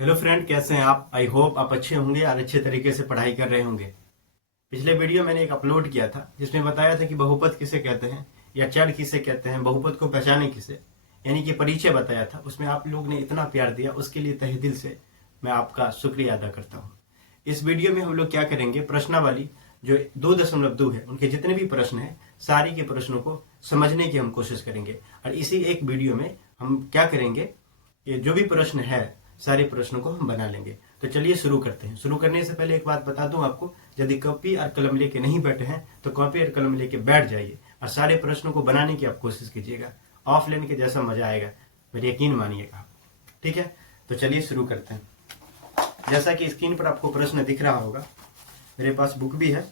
Hello friend, कैसे हैं आप? आई होप आप अच्छे होंगे और अच्छे तरीके से पढ़ाई कर रहे होंगे। पिछले वीडियो मैंने एक अपलोड किया था जिसमें बताया था कि बहुपद किसे कहते हैं या चर किसे कहते हैं, बहुपद को पहचाने किसे, यानी कि परिचय बताया था। उसमें आप लोग ने इतना प्यार दिया, उसके लिए तहे दिल से मैं आपका शुक्रिया अदा करता हूँ। इस वीडियो में हम लोग क्या करेंगे, प्रश्नावली जो 2.2 है उनके जितने भी प्रश्न हैं सारी के प्रश्नों को समझने की हम कोशिश करेंगे। और इसी एक वीडियो में हम क्या करेंगे, ये जो भी प्रश्न है सारे प्रश्नों को हम बना लेंगे। तो चलिए शुरू करते हैं। शुरू करने से पहले एक बात बता दूं आपको, यदि कॉपी और कलम लेके नहीं बैठे हैं तो कॉपी और कलम लेके बैठ जाइए और सारे प्रश्नों को बनाने की आप कोशिश कीजिएगा। ऑफलाइन के जैसा मजा आएगा, मेरे यकीन मानिएगा। ठीक है, तो चलिए शुरू करते हैं। जैसा कि स्क्रीन पर आपको प्रश्न दिख रहा होगा, मेरे पास बुक भी है,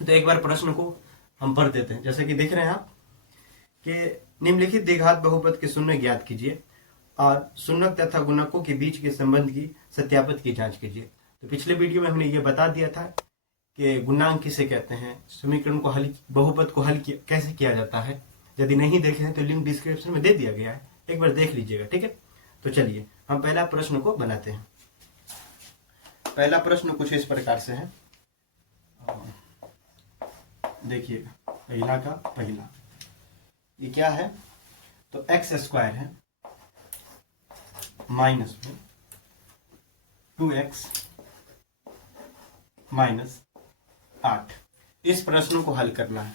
तो एक बार प्रश्न को हम पढ़ देते हैं। जैसे कि देख रहे हैं आप कि निम्नलिखित द्विघात बहुपद के शून्य ज्ञात कीजिए और शून्यक तथा गुणकों के बीच के संबंध की सत्यापित की जांच कीजिए। तो पिछले वीडियो में हमने ये बता दिया था कि गुणांक किसे कहते हैं, समीकरण को हल, बहुपद को हल कैसे किया जाता है। यदि नहीं देखे हैं तो लिंक डिस्क्रिप्शन में दे दिया गया है, एक बार देख लीजिएगा। ठीक है, तो चलिए हम पहला प्रश्न को बनाते हैं। पहला प्रश्न कुछ इस प्रकार से है, देखिएगा। पहला का पहला ये क्या है, तो एक्स स्क्वायर है माइनस में 2x माइनस 8। इस प्रश्न को हल करना है,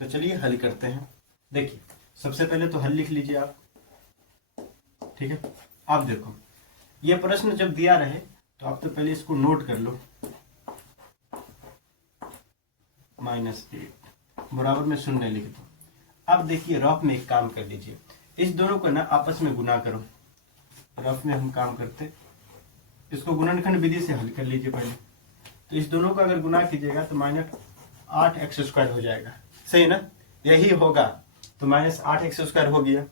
तो चलिए हल करते हैं। देखिए, सबसे पहले तो हल लिख लीजिए आप। ठीक है, अब देखो ये प्रश्न जब दिया रहे तो आप तो पहले इसको नोट कर लो। -8 बराबर में 0 लिख दो। अब देखिए रफ में एक काम कर लीजिए, इस दोनों को ना आपस में गुना करो। रफ में हम काम करते, इसको गुणनखंड विधि से हल कर लीजिए पहले। तो इस दोनों का अगर गुना कीजिएगा तो -8x² हो जाएगा, सही ना? यही होगा, तो -8x² हो गया।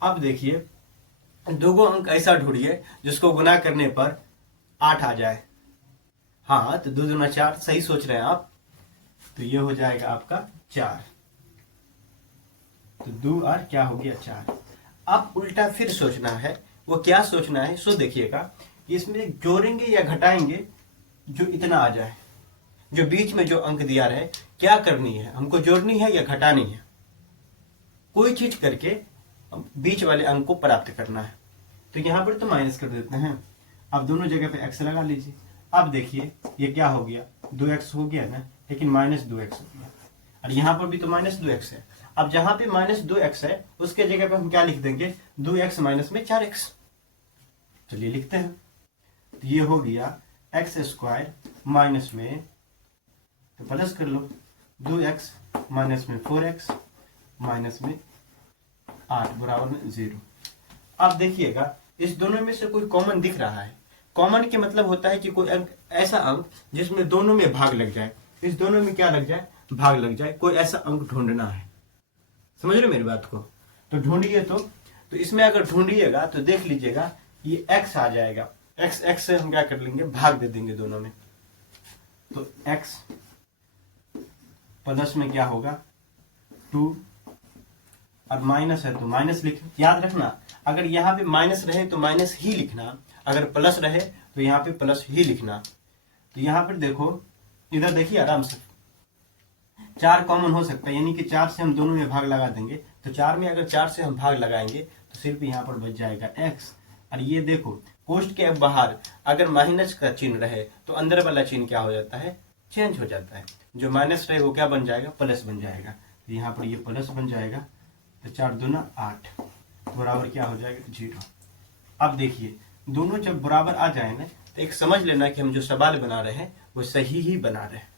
अब देखिए दो अंक ऐसा ढूंढिए जिसको गुना करने पर 8 आ जाए। हाँ, तो 2 दूना 4, सही सोच रहे हैं आप। तो ये हो जाएगा आपका 4। तो 2 और क्या हो गया 4। अब उल्टा फिर सोचना है, वो क्या सोचना है सो देखिएगा। इसमें जोड़ेंगे या घटाएंगे जो इतना आ जाए, जो बीच में जो अंक दिया रहे, क्या करनी है हमको, जोड़नी है या घटानी है। कोई चीज करके बीच वाले अंक को प्राप्त करना है। तो यहां पर तो माइनस कर देते हैं। अब दोनों जगह पे x लगा लीजिए। अब देखिए ये क्या हो गया, 2x हो गया ना, लेकिन -2x हो गया। और यहाँ पर भी तो -2x है। अब जहां पे -2x है उसके जगह पे हम क्या लिख देंगे, 2x माइनस में 4x। चलिए लिखते हैं। तो ये हो गया x² माइनस में, तो प्लस कर लो, 2x माइनस में 4x माइनस में 8 बराबर में 0। अब देखिएगा इस दोनों में से कोई कॉमन दिख रहा है। कॉमन के मतलब होता है कि कोई अंक, ऐसा अंक जिसमें दोनों में भाग लग जाए। इस दोनों में क्या लग जाए, भाग लग जाए। कोई ऐसा अंक ढूंढना है, समझ रहे मेरी बात को? तो ढूंढिए। तो इसमें अगर ढूंढिएगा तो देख लीजिएगा ये x आ जाएगा। x से हम क्या कर लेंगे, भाग दे देंगे दोनों में। तो x प्लस में क्या होगा 2, और माइनस है तो माइनस लिख, याद रखना अगर यहाँ पे माइनस रहे तो माइनस ही लिखना, अगर प्लस रहे तो यहाँ पे प्लस ही लिखना। तो यहाँ पर देखो, इधर देखिए आराम से, 4 कॉमन हो सकता है, यानी कि 4 से हम दोनों में भाग लगा देंगे। तो 4 में अगर 4 से हम भाग लगाएंगे तो सिर्फ यहाँ पर बच जाएगा x। और ये देखो कोष्ठ के बाहर अगर माइनस का चिन्ह रहे तो अंदर वाला चिन्ह क्या हो जाता है, चेंज हो जाता है। जो माइनस रहे वो क्या बन जाएगा, प्लस बन जाएगा। तो यहाँ पर ये प्लस बन जाएगा। तो 4 दूना 8 बराबर क्या हो जाएगा 0। अब देखिए दोनों जब बराबर आ जाए ना तो एक समझ लेना कि हम जो सवाल बना रहे हैं वो सही ही बना रहे हैं।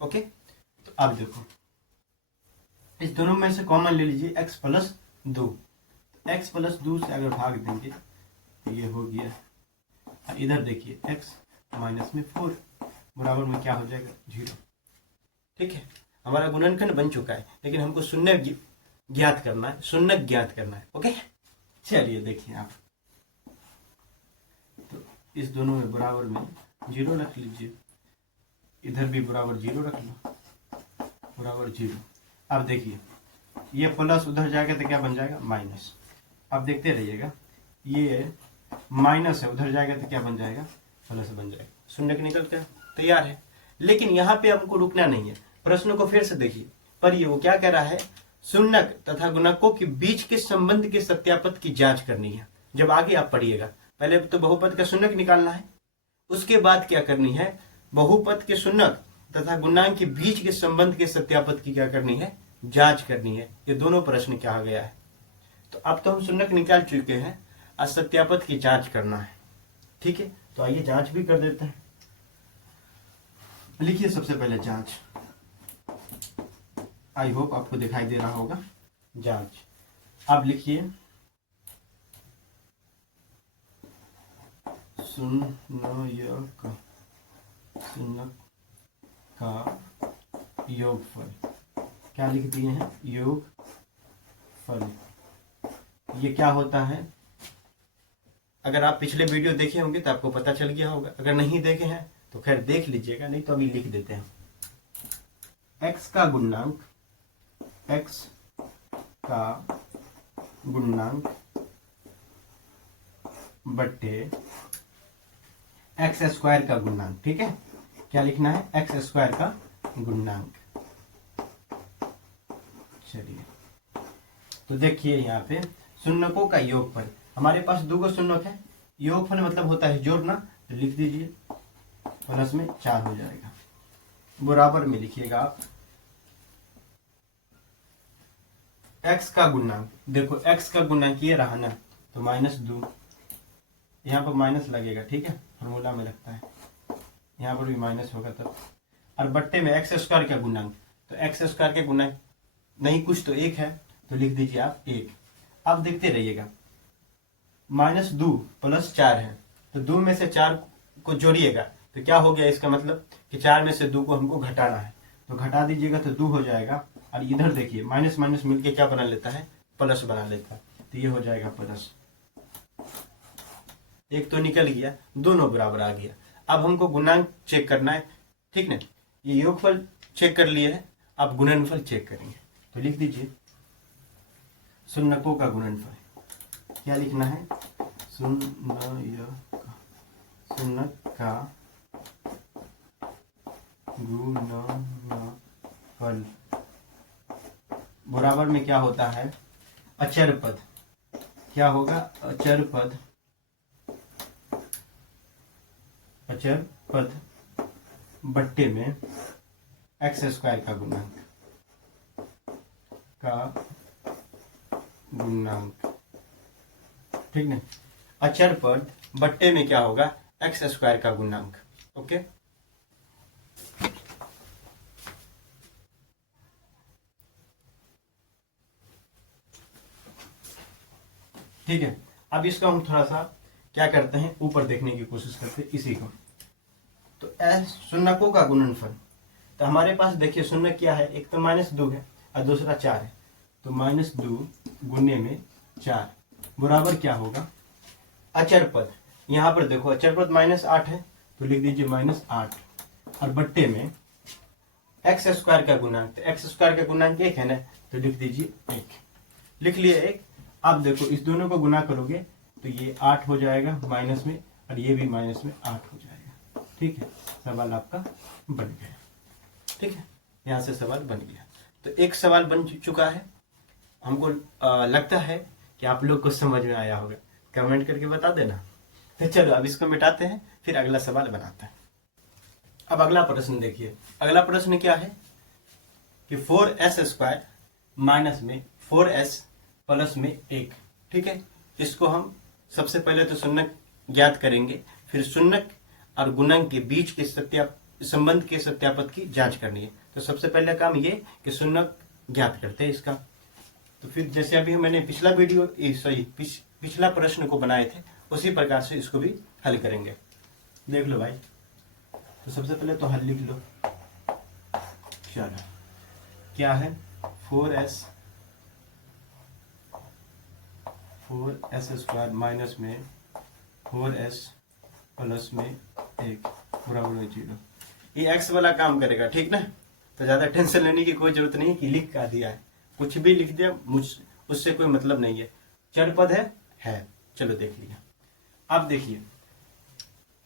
ओके, तो अब देखो इस दोनों में से कॉमन ले लीजिए, x प्लस 2। x प्लस 2 से अगर भाग देंगे तो ये हो गया। इधर देखिए x माइनस में 4 बराबर में क्या हो जाएगा 0। ठीक है, हमारा गुणनखंड बन चुका है, लेकिन हमको शून्य ज्ञात करना है, शून्य ज्ञात करना है। ओके, चलिए देखिए आप, तो इस दोनों में बराबर में 0 रख लीजिए, इधर भी बराबर 0 रख लो, बराबर 0। अब देखिए ये प्लस उधर जाएगा तो क्या बन जाएगा, माइनस। अब देखते रहिएगा, ये माइनस है, उधर जाएगा तो क्या बन जाएगा, प्लस बन जाएगा। शून्य निकल कर तैयार है। लेकिन यहाँ पे हमको रुकना नहीं है, प्रश्न को फिर से देखिए। पर ये वो क्या कह रहा है, शून्यक तथा गुणकों के बीच के संबंध के सत्यापन की जांच करनी है। जब आगे आप पढ़िएगा, पहले तो बहुपद का शून्यक निकालना है, उसके बाद क्या करनी है, बहुपद के शून्यक तथा गुणांक के बीच के संबंध के सत्यापन की क्या करनी है, जांच करनी है। ये दोनों प्रश्न क्या आ गया है। तो अब तो हम शून्यक निकाल चुके हैं, आज सत्यापन की जांच करना है। ठीक है, तो आइए जांच भी कर देते हैं। लिखिए सबसे पहले जांच। आई होप आपको दिखाई दे रहा होगा जांच। अब लिखिए शून्यक का योगफल, क्या लिख दिए हैं, योगफल। ये क्या होता है, अगर आप पिछले वीडियो देखे होंगे तो आपको पता चल गया होगा, अगर नहीं देखे हैं तो खैर देख लीजिएगा, नहीं तो अभी लिख देते हैं। x का गुणांक, x का गुणांक बट्टे एक्स स्क्वायर का गुणांक। ठीक है, क्या लिखना है, एक्स स्क्वायर का गुणांक। चलिए तो देखिए यहाँ पे शून्यकों का योगफल, हमारे पास दो गो शून्यक है, योगफल मतलब होता है जोड़ना, तो लिख दीजिए प्लस में 4 हो जाएगा। बराबर में लिखिएगा आप x का गुणांक, देखो x का गुणांक ये रहा ना, तो -2, यहाँ पर माइनस लगेगा। ठीक है, फॉर्मूला में लगता है, यहाँ पर भी माइनस होगा तब। और बट्टे में एक्स स्क्वायर का गुणांक, तो एक्स स्क्वायर के गुणांक नहीं कुछ तो 1 है, तो लिख दीजिए आप 1। अब देखते रहिएगा, -2 + 4 है, तो 2 में से 4 को जोड़िएगा तो क्या हो गया, इसका मतलब कि 4 में से 2 को हमको घटाना है, तो घटा दीजिएगा तो 2 हो जाएगा। और इधर देखिए माइनस माइनस मिलके क्या बना लेता है, प्लस बना लेता है, तो ये हो जाएगा प्लस। एक तो निकल गया, दोनों बराबर आ गया। अब हमको गुणांक चेक करना है। ठीक ना, ये योगफल चेक कर लिए है, अब गुणनफल चेक करेंगे। तो लिख दीजिए शून्यकों का गुणनफल, क्या लिखना है, शून्यक का गुणनफल बराबर में क्या होता है, अचर पद। क्या होगा, अचर पद, अचर पद बट्टे में एक्स स्क्वायर का गुणांक ठीक है, अचर पद बट्टे में क्या होगा, एक्स स्क्वायर का गुणांक। ओके, ठीक है। अब इसका हम थोड़ा सा क्या करते हैं, ऊपर देखने की कोशिश करते हैं इसी को। तो शून्यकों का गुणनफल, तो हमारे पास देखिए शून्य क्या है, एक तो -2 है और दूसरा 4 है, तो -2 गुने में 4 बराबर क्या होगा, अचर पद। यहाँ पर देखो अचर पद -8 है, तो लिख दीजिए -8, और बट्टे में एक्स स्क्वायर का गुणांक, तो एक्स स्क्वायर का गुणांक 1 है ना, तो लिख दीजिए 1। लिख लिए 1। अब देखो इस दोनों को गुना करोगे तो ये 8 हो जाएगा माइनस में, और ये भी माइनस में 8 हो जाएगा। ठीक है, सवाल आपका बन गया। ठीक है, यहाँ से सवाल बन गया। तो एक सवाल बन चुका है, हमको लगता है कि आप लोग को समझ में आया होगा, कमेंट करके बता देना। तो चलो अब इसको मिटाते हैं, फिर अगला सवाल बनाते हैं। अब अगला प्रश्न देखिए, अगला प्रश्न क्या है कि 4s² माइनस में 4s प्लस में 1। ठीक है, इसको हम सबसे पहले तो शून्यक ज्ञात करेंगे, फिर शून्यक और गुणक के बीच के संबंध के सत्यापन की जांच करनी है। तो सबसे पहले काम ये कि शून्यक ज्ञात करते हैं इसका। तो फिर जैसे अभी मैंने पिछला वीडियो पिछला प्रश्न को बनाए थे, उसी प्रकार से इसको भी हल करेंगे। देख लो भाई, तो सबसे पहले तो हल लिख लो। चलो क्या है, 4s² माइनस में 4s प्लस में 1 बराबर है 0। ये x वाला काम करेगा, ठीक ना। तो ज्यादा टेंशन लेने की कोई जरूरत नहीं कि लिख का दिया है, कुछ भी लिख दिया उससे कोई मतलब नहीं है। चर पद है। चलो देख लिया। आप देखिए,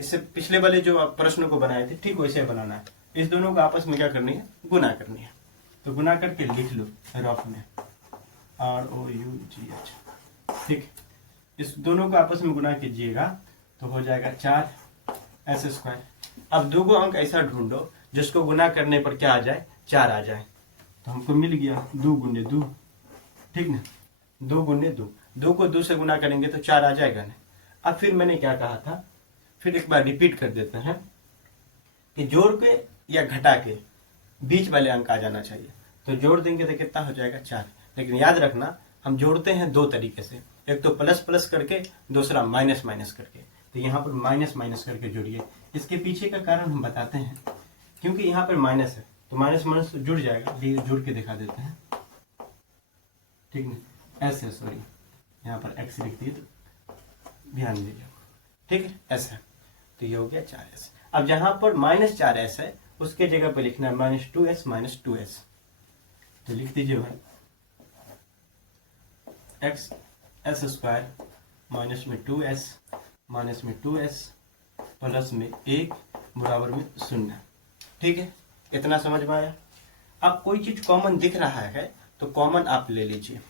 इससे पिछले वाले जो आप प्रश्न को बनाए थे ठीक वैसे बनाना है। इस दोनों को आपस में क्या करनी है, गुना करनी है। तो गुना करके लिख लो रफ में, ROUGH, ठीक। इस दोनों को आपस में गुना कीजिएगा तो हो जाएगा 4s²। अब दो अंक ऐसा ढूंढो जिसको गुना करने पर क्या आ जाए, 4 आ जाए। तो हमको मिल गया 2 गुने 2, ठीक ना, 2 गुने 2, 2 को 2 से गुना करेंगे तो 4 आ जाएगा ना। अब फिर मैंने क्या कहा था, फिर एक बार रिपीट कर देते हैं कि जोड़ के या घटा के बीच वाले अंक आ जाना चाहिए। तो जोड़ देंगे तो कितना हो जाएगा, 4। लेकिन याद रखना हम जोड़ते हैं 2 तरीके से, एक तो प्लस प्लस करके, दूसरा माइनस माइनस करके। तो यहाँ पर माइनस माइनस करके जोड़िए। इसके पीछे का कारण हम बताते हैं, क्योंकि यहाँ पर माइनस है तो माइनस माइनस तो जुड़ जाएगा, जोड़ के दिखा देते हैं, ठीक ना। ऐसे सॉरी, यहाँ पर x लिख दिए तो ध्यान दीजिए, ठीक है, ऐसा। तो ये हो गया 4s। अब जहां पर -4s है उसके जगह पर लिखना है -2s। तो लिख दीजिए भाई x² माइनस में 2s माइनस में 2s प्लस में 1 बराबर में 0, ठीक है। इतना समझ में आया। अब कोई चीज कॉमन दिख रहा है तो कॉमन आप ले लीजिए,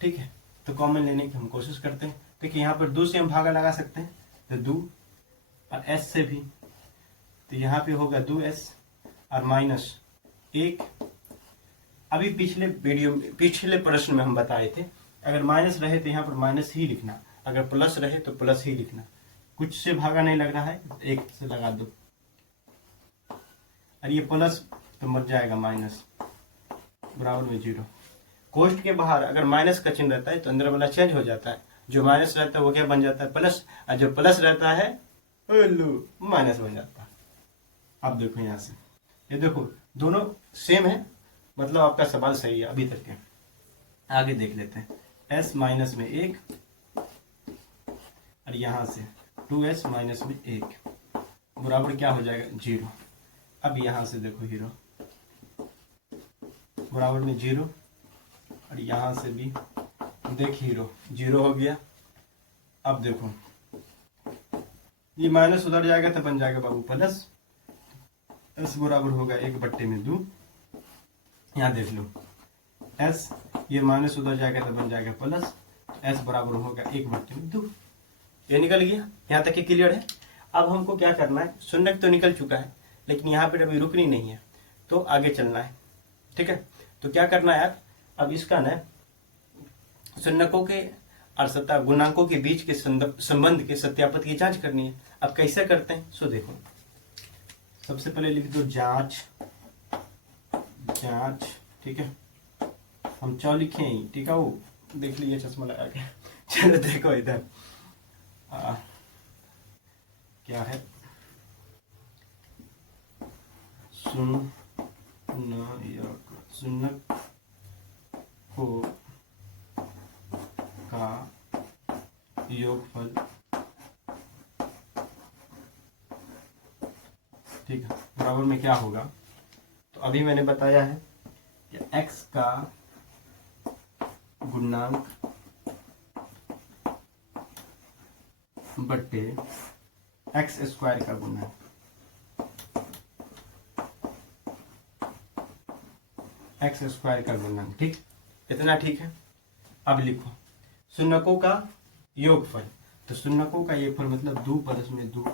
ठीक है। तो कॉमन लेने की हम कोशिश करते हैं। देखिए यहाँ पर 2 से हम भागा लगा सकते हैं, तो 2 और s से भी, तो यहाँ पे होगा 2s और माइनस 1। अभी पिछले प्रश्न में हम बताए थे अगर माइनस रहे तो यहाँ पर माइनस ही लिखना, अगर प्लस रहे तो प्लस ही लिखना। कुछ से भागा नहीं लग रहा है, 1 से लगा दो, और ये प्लस तो मर जाएगा माइनस बराबर में 0। कोष्ठ के बाहर अगर माइनस का चिन्ह रहता है तो अंदर वाला चेंज हो जाता है, जो माइनस रहता है वो क्या बन जाता है, प्लस, और जो प्लस रहता है माइनस बन जाता है। अब देखो यहाँ से, ये देखो दोनों सेम है, मतलब आपका सवाल सही है अभी तक के। आगे देख लेते हैं, s माइनस में 1 और यहाँ से 2s माइनस में 1 बराबर क्या हो जाएगा, 0। अब यहाँ से देखो हीरो बराबर में 0, और यहाँ से भी देख हीरो 0 हो गया। अब देखो ये माइनस उधर जाएगा तो बन जाएगा बाबू प्लस, s बराबर होगा 1/2। यहाँ देख लो s, ये माइनस उधर जाएगा तो बन जाएगा प्लस, s बराबर होगा 1/2। ये निकल गया, यहाँ तक ये क्लियर है। अब हमको क्या करना है, शून्य तो निकल चुका है लेकिन यहाँ पर अभी रुकनी नहीं है, तो आगे चलना है, ठीक है। तो क्या करना है यार, अब इसका ना शून्यकों के और सत्ता गुणांकों के बीच के संबंध के सत्यापन की जांच करनी है। अब कैसे करते हैं, सो देखो, सबसे पहले लिख दो जांच, ठीक है। हम चौ लिखे ही, ठीक है, वो देख लीजिए चश्मा लगा के। चलो देखो इधर क्या है, शून्यकों का योगफल, ठीक है, बराबर में क्या होगा। तो अभी मैंने बताया है कि x का गुणांक बट्टे x² का गुणांक, x² का गुणांक, ठीक, इतना ठीक है। अब लिखो शून्यकों का योगफल, तो शून्यकों का योगफल मतलब 2 प्लस में 2,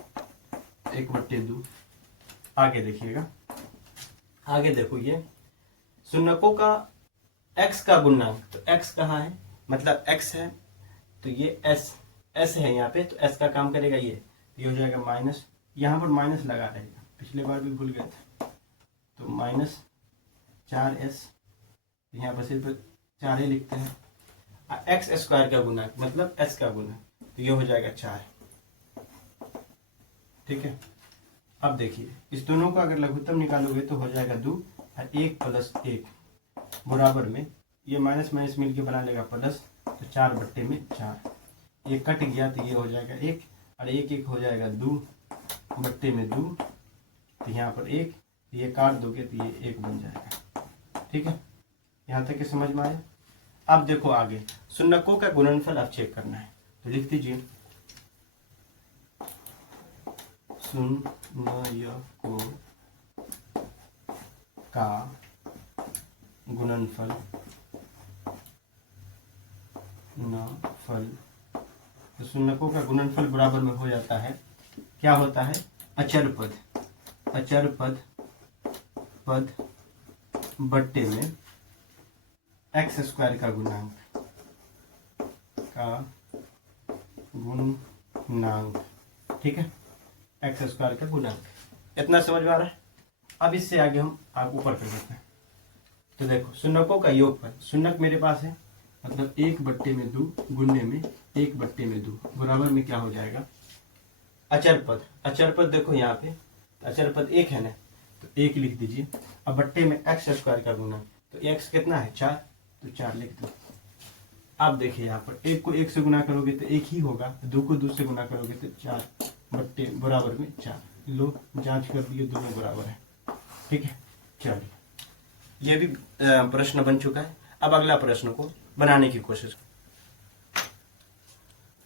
1/2। आगे देखिएगा, आगे देखो ये शून्यकों का x का गुणांक, तो x कहाँ है, मतलब x है तो ये s है यहाँ पे, तो s का काम करेगा ये हो जाएगा माइनस, यहाँ पर माइनस लगा रहेगा, पिछले बार भी भूल गए थे, तो -4s, यहाँ पर सिर्फ 4 ही लिखते हैं। x² का गुणांक मतलब s का गुणांक, तो ये हो जाएगा 4, ठीक है। अब देखिए इस दोनों को अगर लघुत्तम निकालोगे तो हो जाएगा 2 और 1 + 1 बराबर में, ये माइनस माइनस मिलके बना लेगा प्लस, तो 4/4, ये कट गया तो ये हो जाएगा 1 और 1 1 हो जाएगा 2/2, तो यहाँ पर 1, ये काट दोगे तो ये 1 बन जाएगा, ठीक है। यहाँ तक के समझ में आया। अब देखो आगे शून्यकों का गुणनफल आप चेक करना है, तो लिख दीजिए शून्यकों का गुणनफल तो शून्यकों का गुणनफल बराबर में हो जाता है, क्या होता है, अचर पद बट्टे में एक्स स्क्वायर का गुणांक ठीक है, एक्स स्क्वायर का गुणांक। इतना समझ में आ रहा है। अब इससे आगे हम आप ऊपर कर देते हैं। तो देखो शून्यकों का योगफल, शून्यक मेरे पास है, मतलब 1/2 गुणने में 1/2 बराबर में क्या हो जाएगा, अचर पद देखो यहाँ पे अचर पद 1 है ना, तो 1 लिख दीजिए। अब बट्टे में एक्स स्क्वायर का गुणा, तो एक्स कितना है 4, तो 4 लिख दो। आप देखिए यहाँ पर 1 को 1 से गुना करोगे तो 1 ही होगा, 2 को 2 से गुना करोगे तो 4 बट्टे बराबर में 4। लो जांच कर दिए, दोनों बराबर है। ठीक है, चलिए ये भी प्रश्न बन चुका है। अब अगला प्रश्न को बनाने की कोशिश।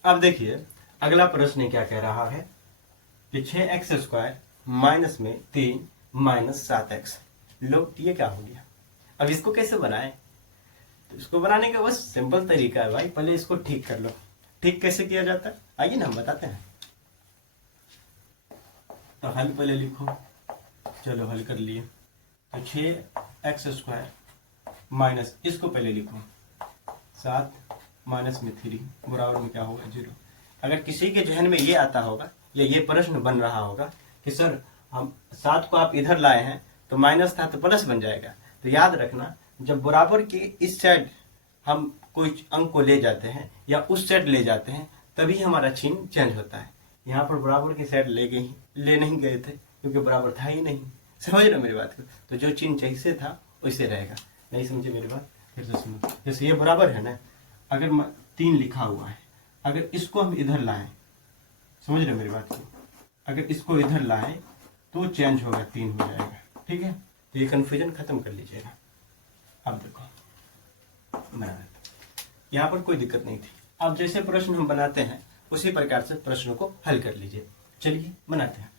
अब देखिए अगला प्रश्न क्या कह रहा है कि 6x² माइनस में 3 माइनस 7x। लो ये क्या हो गया। अब इसको कैसे बनाएं, तो इसको बनाने का बस सिंपल तरीका है भाई, पहले इसको ठीक कर लो। ठीक कैसे किया जाता है आइए ना हम बताते हैं। तो हल पहले लिखो, चलो हल कर लिए। तो 6x² माइनस, इसको पहले लिखो 7 माइनस में 3 बराबर में क्या होगा 0। अगर किसी के जहन में ये आता होगा या ये प्रश्न बन रहा होगा कि सर हम 7 को आप इधर लाए हैं तो माइनस था तो प्लस बन जाएगा, तो याद रखना जब बराबर के इस साइड हम कोई अंक को ले जाते हैं या उस साइड ले जाते हैं तभी हमारा चिन्ह चेंज होता है। यहाँ पर बराबर के साइड ले नहीं गए थे क्योंकि बराबर था ही नहीं। समझ रहे हो मेरी बात को। तो जो चिन्ह जैसे था वैसे रहेगा। नहीं समझे मेरी बात, फिर से सुनो। जैसे ये बराबर है ना, अगर 3 लिखा हुआ है, अगर इसको हम इधर लाएं, समझ रहे मेरी बात को, अगर इसको इधर लाएं तो चेंज होगा 3 हो जाएगा। ठीक है, तो ये कंफ्यूजन खत्म कर लीजिएगा। अब देखो यहाँ पर कोई दिक्कत नहीं थी। अब जैसे प्रश्न हम बनाते हैं उसी प्रकार से प्रश्नों को हल कर लीजिए। चलिए बनाते हैं।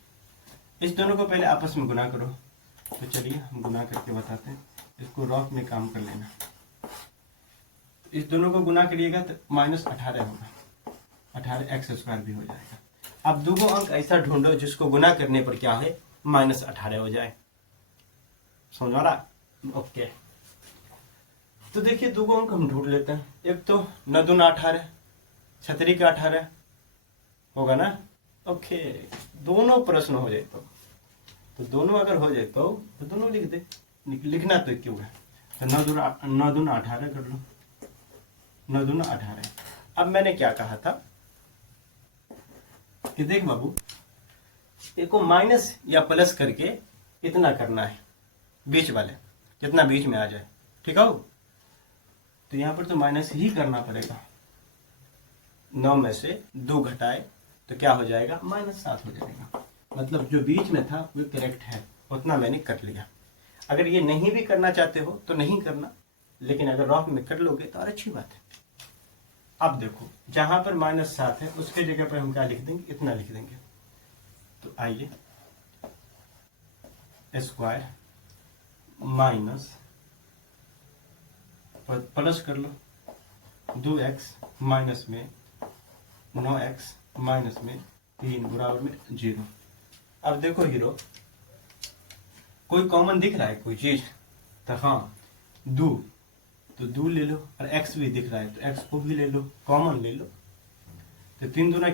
इस दोनों को पहले आपस में गुना करो। तो चलिए हम गुना करके बताते हैं। इसको रॉफ में काम कर लेना। इस दोनों को गुना करिएगा तो -18 होगा, 18x² भी हो जाएगा। अब दो अंक ऐसा ढूंढो जिसको गुना करने पर क्या है -18 हो जाए। समझ आ रहा? ओके, तो देखिए दो अंक हम ढूंढ लेते हैं। एक तो 9 दूना 18, 6 का 18 होगा ना। ओके, दोनों प्रश्न हो जाए तो दोनों अगर हो जाए तो दोनों लिख दे। लिखना तो क्यों है, तो 9 दूना 18 कर लो। 9 दूना 18। अब मैंने क्या कहा था कि देख बाबू, इसको माइनस या प्लस करके इतना करना है, बीच वाले जितना बीच में आ जाए। ठीक है, तो यहाँ पर तो माइनस ही करना पड़ेगा। 9 में से 2 घटाए तो क्या हो जाएगा -7 हो जाएगा। मतलब जो बीच में था वो करेक्ट है, उतना मैंने कर लिया। अगर ये नहीं भी करना चाहते हो तो नहीं करना, लेकिन अगर रफ में कर लोगे तो और अच्छी बात है। अब देखो जहां पर -7 है उसके जगह पर हम क्या लिख देंगे, इतना लिख देंगे। तो आइए स्क्वायर माइनस प्लस कर लो 2x माइनस में 9x माइनस में 3 बराबर में 0। अब देखो हीरो, कोई कॉमन दिख रहा है कोई चीज, तो हाँ 2, तो 2 ले लो। और x भी दिख रहा है तो x को भी ले लो, कॉमन ले लो। तो 3 दूना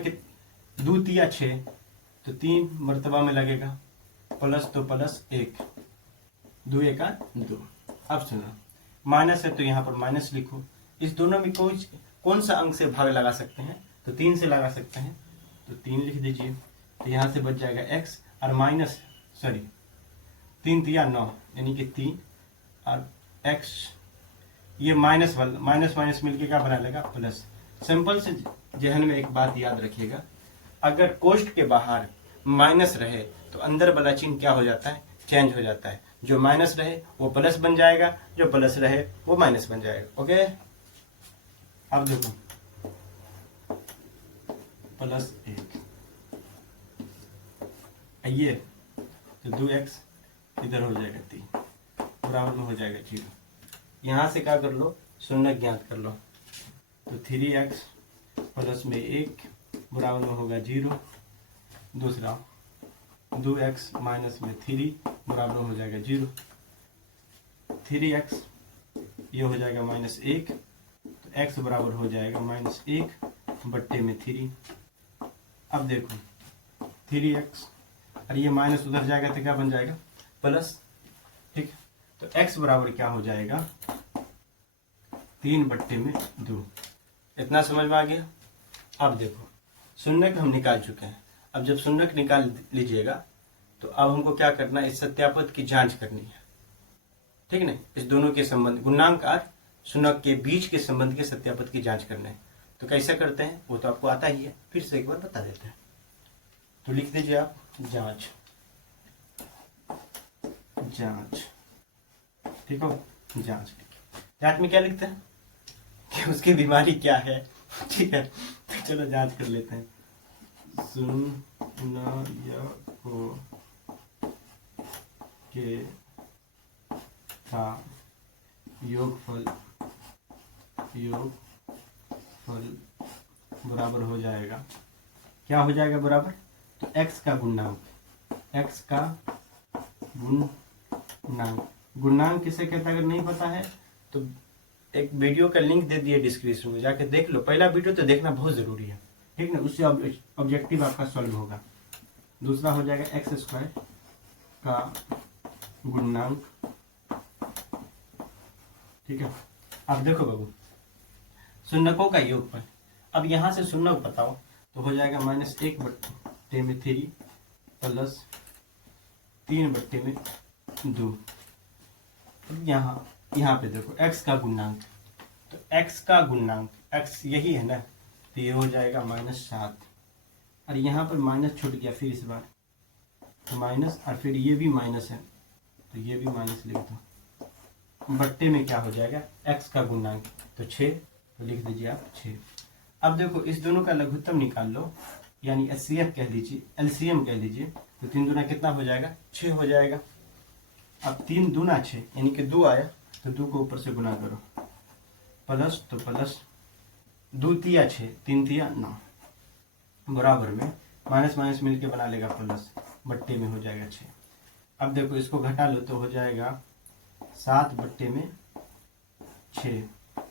2 3 6, तो 3 मर्तबा में लगेगा, प्लस तो प्लस 1, 2 1 2। अब सुनो, माइनस है तो यहाँ पर माइनस लिखो। इस दोनों में कौन सा अंक से भाग लगा सकते हैं, तो 3 से लगा सकते हैं, तो 3 लिख दीजिए। तो यहाँ से बच जाएगा x और माइनस 3 3 9 यानी कि 3 और x, ये माइनस माइनस मिलके क्या बना लेगा प्लस। सिंपल से जहन में एक बात याद रखिएगा, अगर कोष्ठ के बाहर माइनस रहे तो अंदर वाला चिन्ह क्या हो जाता है, चेंज हो जाता है। जो माइनस रहे वो प्लस बन जाएगा, जो प्लस रहे वो माइनस बन जाएगा। ओके, अब देखो +1 ये तो 2x इधर हो जाएगा 3 बराबर में हो जाएगा 0। यहाँ से क्या कर लो, शून्य ज्ञात कर लो, तो 3x प्लस में 1 बराबर में होगा 0। दूसरा 2x माइनस में 3 बराबर में हो जाएगा 0। 3x ये हो जाएगा -1, तो x बराबर हो जाएगा -1 बट्टे में 3। अब देखो 3x और ये माइनस उधर जाएगा तो क्या बन जाएगा, प्लस। ठीक, तो x बराबर क्या हो जाएगा 3 बट्टे में 2। इतना समझ में आ गया। अब देखो शून्य हम निकाल चुके हैं। अब जब शून्य निकाल लीजिएगा तो अब हमको क्या करना है, इस सत्यापद की जांच करनी है। ठीक है, इस दोनों के संबंध गुणांक और शून्य के बीच के संबंध के सत्यापद की जांच करना है। तो कैसे करते हैं वो तो आपको आता ही है, फिर से एक बार बता देते हैं। तो लिख दीजिए आप जांच, जांच। ठीक हो, जांच। जांच में क्या लिखते हैं कि उसकी बीमारी क्या है। ठीक है, तो चलो जांच कर लेते हैं। शून्यको के का योगफल बराबर हो जाएगा, क्या हो जाएगा बराबर, तो x का गुणांक, x का गुणांक किसे कहता है अगर नहीं पता है तो एक वीडियो का लिंक दे दिए डिस्क्रिप्शन में, जाके देख लो। पहला वीडियो तो देखना बहुत जरूरी है, ठीक ना, उससे ऑब्जेक्टिव आपका सॉल्व होगा। दूसरा हो जाएगा x² का गुणांक। ठीक है, अब देखो बाबू शून्यकों का योगफल। अब यहां से शून्य बताओ तो हो जाएगा -1 बट्टे में 3 प्लस 3 बट्टे में 2। यहाँ पे देखो x का गुणांक, तो x का गुणांक x यही है ना, तो ये हो जाएगा -7। और यहाँ पर माइनस छूट गया, फिर इस बार तो माइनस, और फिर ये भी माइनस है तो ये भी माइनस लिख दो। बट्टे में क्या हो जाएगा x का गुणांक, तो 6, तो लिख दीजिए आप 6। अब देखो इस दोनों का लघुत्तम निकाल लो, यानी एचसीएफ कह लीजिए, एलसीएम कह लीजिए, तो 3 दूना कितना हो जाएगा 6 हो जाएगा। अब 3 दूना 6 यानी कि 2 आया, तो 2 को ऊपर से गुना करो, प्लस, तो प्लस 2 तिया 6, 3 तिया 9 बराबर में माइनस माइनस मिलके बना लेगा प्लस, बट्टे में हो जाएगा 6। अब देखो इसको घटा लो तो हो जाएगा 7 बट्टे में 6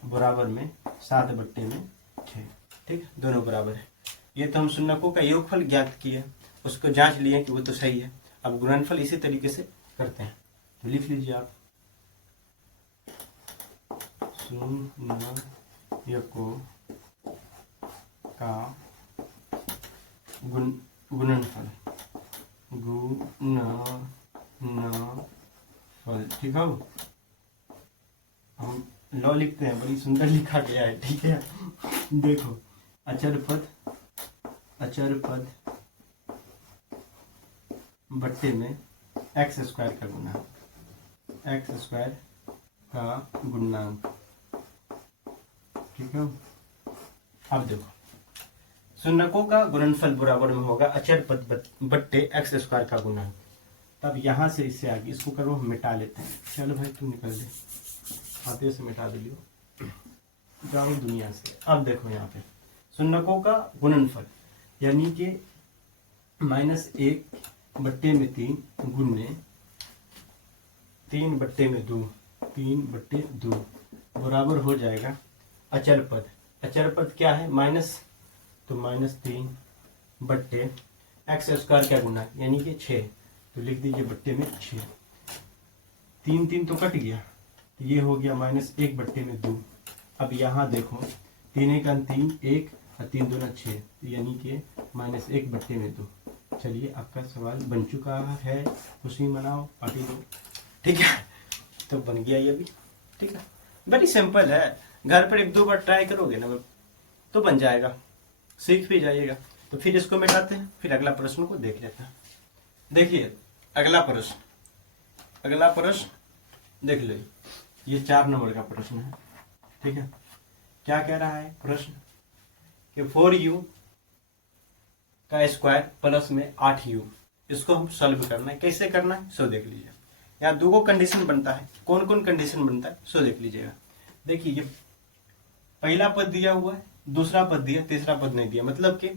बराबर में 7 बट्टे में 6। ठीक, दोनों बराबर है। ये तो हम शून्यकों का योगफल ज्ञात किए, उसको जांच लिए कि वो तो सही है। अब गुणनफल इसी तरीके से करते हैं, तो लिख लीजिए आप शून्यकों का गुणनफल, ठीक है। हम लॉ लिखते हैं, बड़ी सुंदर लिखा गया है। ठीक है, देखो अचर पद बट्टे में x² का गुणांक, x² का गुणांक। ठीक है, अब देखो शून्यकों का गुणनफल बराबर में होगा अचर पद बट्टे x² का गुणांक। तब यहां से इससे आगे इसको करो, हम मिटा लेते हैं। चलो भाई तुम निकल दे, हाथे से मिटा दियो, जाओ दुनिया से। अब देखो यहाँ पे शून्यकों का गुणनफल यानी कि -1 बट्टे में 3 गुणे 3 बट्टे में 2, 3 बट्टे 2 बराबर हो जाएगा अचर पद। अचर पद क्या है माइनस, तो -3 बट्टे x² क्या गुना यानी कि 6, तो लिख दीजिए बट्टे में 6। 3 3 तो कट गया, तो ये हो गया -1 बट्टे में 2। अब यहाँ देखो 3 1 3 1 और 3 2 6, यानी कि -1 बट्टे में 2। चलिए आपका सवाल बन चुका है, खुशी मनाओ, पार्टी दो। ठीक है, तो बन गया ये भी। ठीक है, बड़ी सिंपल है, घर पर 1-2 बार ट्राई करोगे ना तो बन जाएगा, सीख भी जाइएगा। तो फिर इसको मिटाते हैं, फिर अगला प्रश्न को देख लेते हैं। देखिए अगला प्रश्न देख लो, ये 4 नंबर का प्रश्न है। ठीक है, क्या कह रहा है प्रश्न कि 4u का स्क्वायर प्लस में 8u इसको हम सॉल्व करना है। कैसे करना है सो देख लीजिए। यहाँ दो को कंडीशन बनता है। कौन कौन कंडीशन बनता है सो देख लीजिएगा। देखिए ये पहला पद दिया हुआ है, दूसरा पद दिया, तीसरा पद नहीं दिया, मतलब कि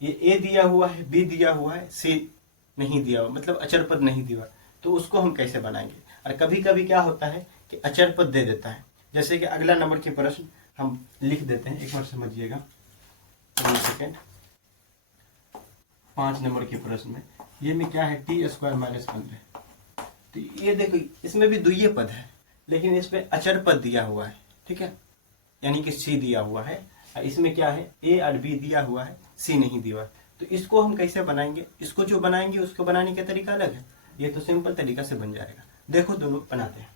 ये ए दिया हुआ है, बी दिया हुआ है, सी नहीं दिया हुआ, मतलब अचर पद नहीं दिया। तो उसको हम कैसे बनाएंगे। और कभी कभी क्या होता है कि अचर पद दे देता है। जैसे कि अगला नंबर के प्रश्न हम लिख देते हैं, एक बार समझिएगा। 1 सेकेंड। 5 नंबर के प्रश्न में ये में क्या है, टी स्क्वायर माइनस 15। तो ये देखो इसमें भी दुइये पद है, लेकिन इसमें अचर पद दिया हुआ है, ठीक है, यानी कि सी दिया हुआ है। इसमें क्या है, ए और बी दिया हुआ है, सी नहीं दिया हुआ। तो इसको हम कैसे बनाएंगे, इसको जो बनाएंगे उसको बनाने का तरीका अलग है। ये तो सिंपल तरीका से बन जाएगा। देखो दोनों बनाते हैं।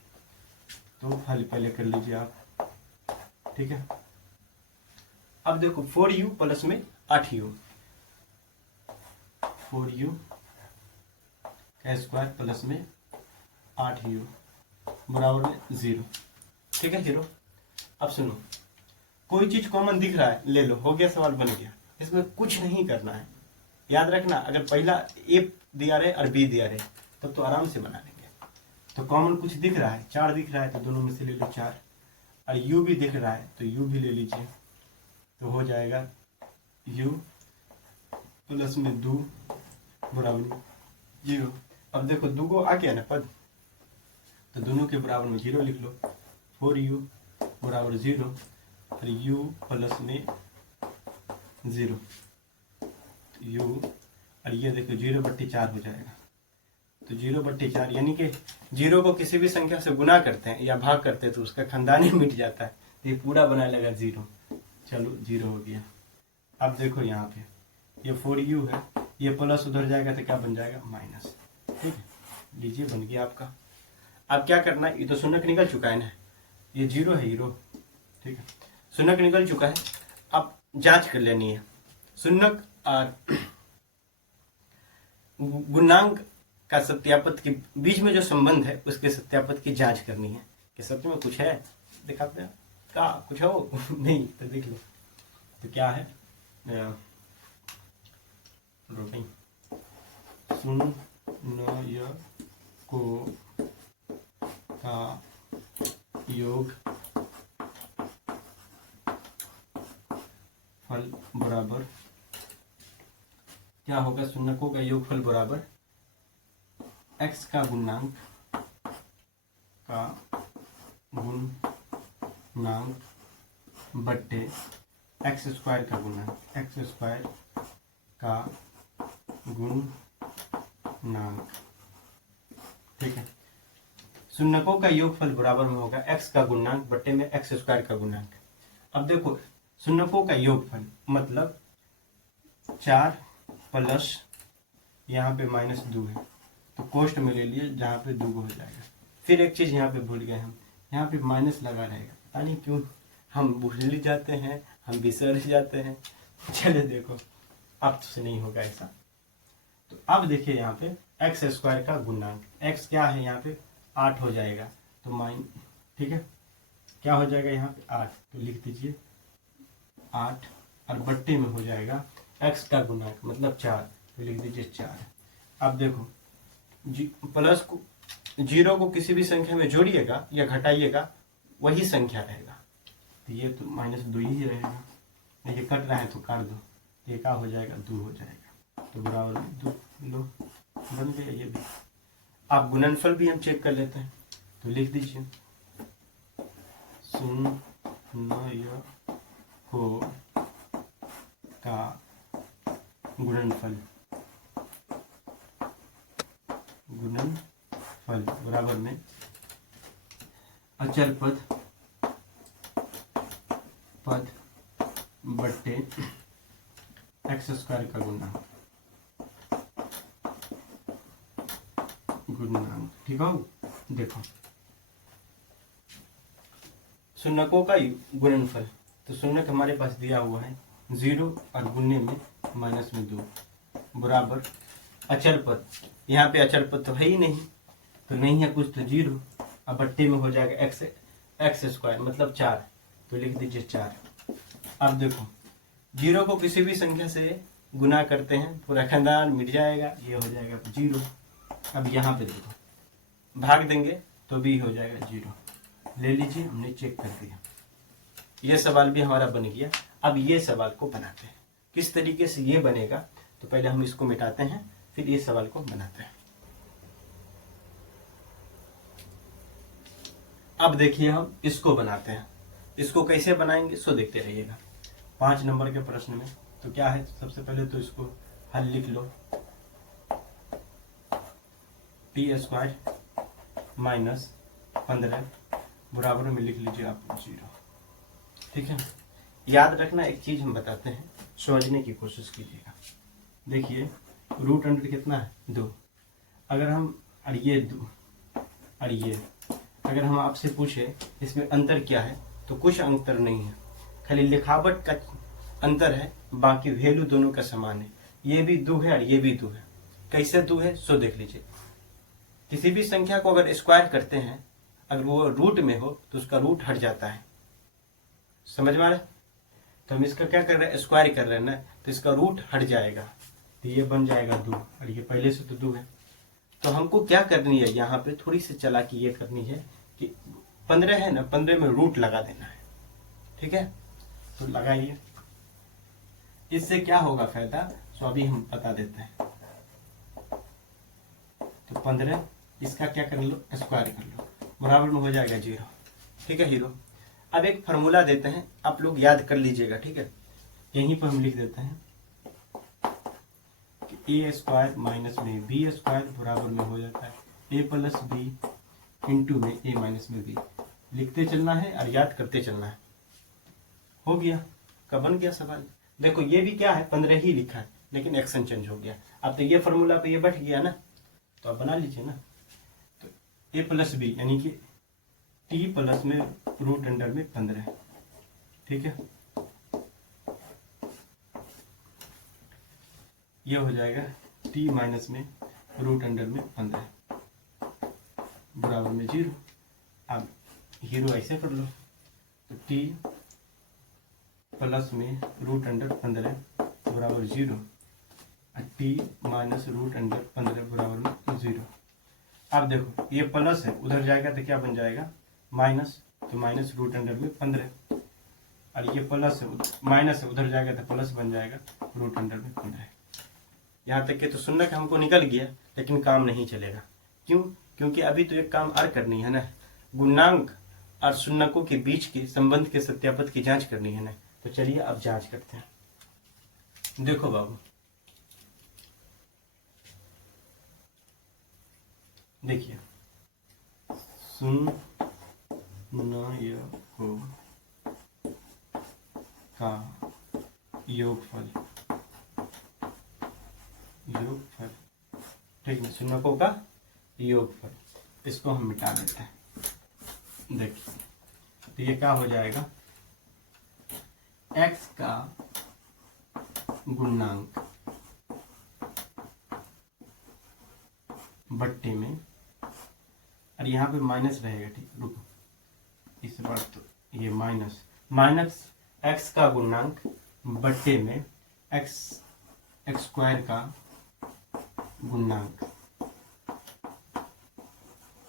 तो हल पहले कर लीजिए आप, ठीक है। अब देखो 4u प्लस में 8u, 4u का स्क्वायर प्लस में 8u बराबर में 0, ठीक है 0। अब सुनो, कोई चीज कॉमन दिख रहा है ले लो, हो गया, सवाल बन गया। इसमें कुछ नहीं करना है। याद रखना, अगर पहला ए दिया रहे और बी दिया रहे तब तो आराम से बना लेंगे। तो कॉमन कुछ दिख रहा है, 4 दिख रहा है, तो दोनों में से ले लो 4। और यू भी दिख रहा है तो यू भी ले लीजिए। तो हो जाएगा यू प्लस में 2 बराबर 0। अब देखो 2 को आ गया ना पद, तो दोनों के बराबर में 0 लिख लो। 4u बराबर 0 और u प्लस में 0, u और ये देखो 0/4 हो जाएगा। तो 0/4 यानी कि 0 को किसी भी संख्या से गुना करते हैं या भाग करते हैं तो उसका खानदान ही मिट जाता है। तो ये पूरा बना लेगा 0। चलो 0 हो गया। अब देखो यहाँ पे ये 4u है, ये प्लस उधर जाएगा तो क्या बन जाएगा, माइनस, ठीक है। लीजिए बन गया आपका। अब क्या करना है, ये तो शून्य निकल चुका है ना, ये 0 है, हीरो, ठीक है, शून्य निकल चुका है। अब जांच कर लेनी है शून्यक और गुणांक का सत्यापत के बीच में जो संबंध है उसके सत्यापत की जांच करनी है कि सच में कुछ है। दिखाते हैं क्या कुछ हो नहीं तो देख लो। तो क्या है, शून्य को का योग फल बराबर क्या होगा, शून्यकों का योगफल बराबर x का गुणांक बट्टे x स्क्वायर का गुणांक, x स्क्वायर का गुणांक, ठीक है। शून्यकों का योगफल बराबर में होगा x का गुणांक बट्टे में x स्क्वायर का गुणांक। अब देखो शून्यकों का योगफल मतलब 4 प्लस यहाँ पे -2 है, तो कोष्ट में ले लिए जहाँ पे 2 हो जाएगा। फिर एक चीज यहाँ पे भूल गए हम, यहाँ पे माइनस लगा रहेगा, पता नहीं क्यों हम भूल जाते हैं, हम बिसर जाते हैं। चले देखो अब से नहीं होगा ऐसा। तो अब देखिए यहाँ पे एक्स स्क्वायर का गुणांक, एक्स क्या है यहाँ पे 8 हो जाएगा, तो ठीक है, क्या हो जाएगा यहाँ पे 8, तो लिख दीजिए 8 और बट्टे में हो जाएगा एक्स का गुणांक मतलब 4, तो लिख दीजिए 4। अब देखो प्लस को 0 को किसी भी संख्या में जोड़िएगा या घटाइएगा वही संख्या रहेगा। तो ये तो -2 ही रहेगा, ये कट रहा है तो काट दो, तो ये क्या हो जाएगा 2 हो जाएगा, तो बराबर 2 लो बन गया ये भी। आप गुणनफल भी हम चेक कर लेते हैं, तो लिख दीजिए शून्य को का गुणनफल बराबर में अचर पद बट्टे एक्स स्क्वायर का गुणांक, ठीक है। देखो शून्यकों का गुणनफल, तो शून्यक हमारे पास दिया हुआ है 0 और गुणने में -2 बराबर अचर पद, यहाँ पे अचर पद तो है ही नहीं, तो नहीं है कुछ तो 0, अब बट्टे में हो जाएगा एक्स स्क्वायर मतलब 4, तो लिख दीजिए 4। अब देखो 0 को किसी भी संख्या से गुना करते हैं पूरा खानदान मिट जाएगा, ये हो जाएगा 0। अब यहाँ पे देखो भाग देंगे तो भी हो जाएगा 0। ले लीजिए, हमने चेक कर दिया। ये सवाल भी हमारा बन गया। अब ये सवाल को बनाते हैं, किस तरीके से ये बनेगा। तो पहले हम इसको मिटाते हैं, फिर ये सवाल को बनाते हैं। अब देखिए हम इसको बनाते हैं। इसको कैसे बनाएंगे सो देखते रहिएगा। 5 नंबर के प्रश्न में तो क्या है, सबसे पहले तो इसको हल लिख लो। t² माइनस 15 बराबर में लिख लीजिए आप 0। ठीक है, याद रखना एक चीज हम बताते हैं, समझने की कोशिश कीजिएगा। देखिए रूट अंडर कितना है 2। अगर हम और ये 2 और ये अगर हम आपसे पूछे इसमें अंतर क्या है तो कुछ अंतर नहीं है, खाली लिखावट का अंतर है, बाकी वैल्यू दोनों का समान है। ये भी 2 है और ये भी 2 है। कैसे 2 है सो देख लीजिए। किसी भी संख्या को अगर स्क्वायर करते हैं, अगर वो रूट में हो तो उसका रूट हट जाता है, समझ में आ रहा है। तो हम इसका क्या कर रहे हैं, स्क्वायर कर रहे हैं ना, तो इसका रूट हट जाएगा, तो ये बन जाएगा 2 और ये पहले से तो 2 है। तो हमको क्या करनी है, यहाँ पे थोड़ी सी चालाकी ये करनी है कि 15 है ना, 15 में रूट लगा देना है। ठीक है, तो लगाइए। इससे क्या होगा फायदा, तो अभी हम बता देते हैं। तो 15 इसका क्या कर लो, स्क्वायर कर लो, बराबर में हो जाएगा 0। ठीक है हीरो। अब एक फार्मूला देते हैं, आप लोग याद कर लीजिएगा। ठीक है, यहीं पर हम लिख देते हैं कि a² माइनस में b² बराबर में हो जाता है a प्लस b इंटू में a माइनस में b। लिखते चलना है और याद करते चलना है। हो गया, कब बन गया सवाल। देखो ये भी क्या है, 15 ही लिखा है, लेकिन एक्शन चेंज हो गया। अब तो ये फार्मूला पे ये बैठ गया ना, तो अब बना लीजिए ना। तो a प्लस b यानी कि t प्लस में रूट अंडर में 15। ठीक है, ये हो जाएगा t माइनस में रूट अंडर में 15 बराबर में 0। अब हीरो ऐसे कर लो, तो t प्लस में रूट अंडर 15 बराबर 0 और t माइनस रूट अंडर 15 बराबर में 0। अब देखो ये प्लस है, उधर जाएगा तो क्या बन जाएगा माइनस, तो माइनस रूट अंडर में 15 और ये प्लस है, माइनस है, उधर जाएगा तो प्लस बन जाएगा रूट अंडर में 15। यहाँ तक के तो सुनना कि हमको निकल गया, लेकिन काम नहीं चलेगा। क्यों, क्योंकि अभी तो एक काम और करनी है ना, गुणांक और शून्यकों के बीच के संबंध के सत्यापन की जांच करनी है ना। तो चलिए अब जांच करते हैं। देखो बाबू, देखिए शून्यकों का योगफल, ठीक है, शून्यकों का योगफल, इसको हम मिटा देते हैं। देखिए तो ये क्या हो जाएगा, x का गुणांक बट्टे में, और यहाँ पे माइनस रहेगा। ठीक, रुको, इस बार तो ये माइनस x का गुणांक बट्टे में x² का गुणांक।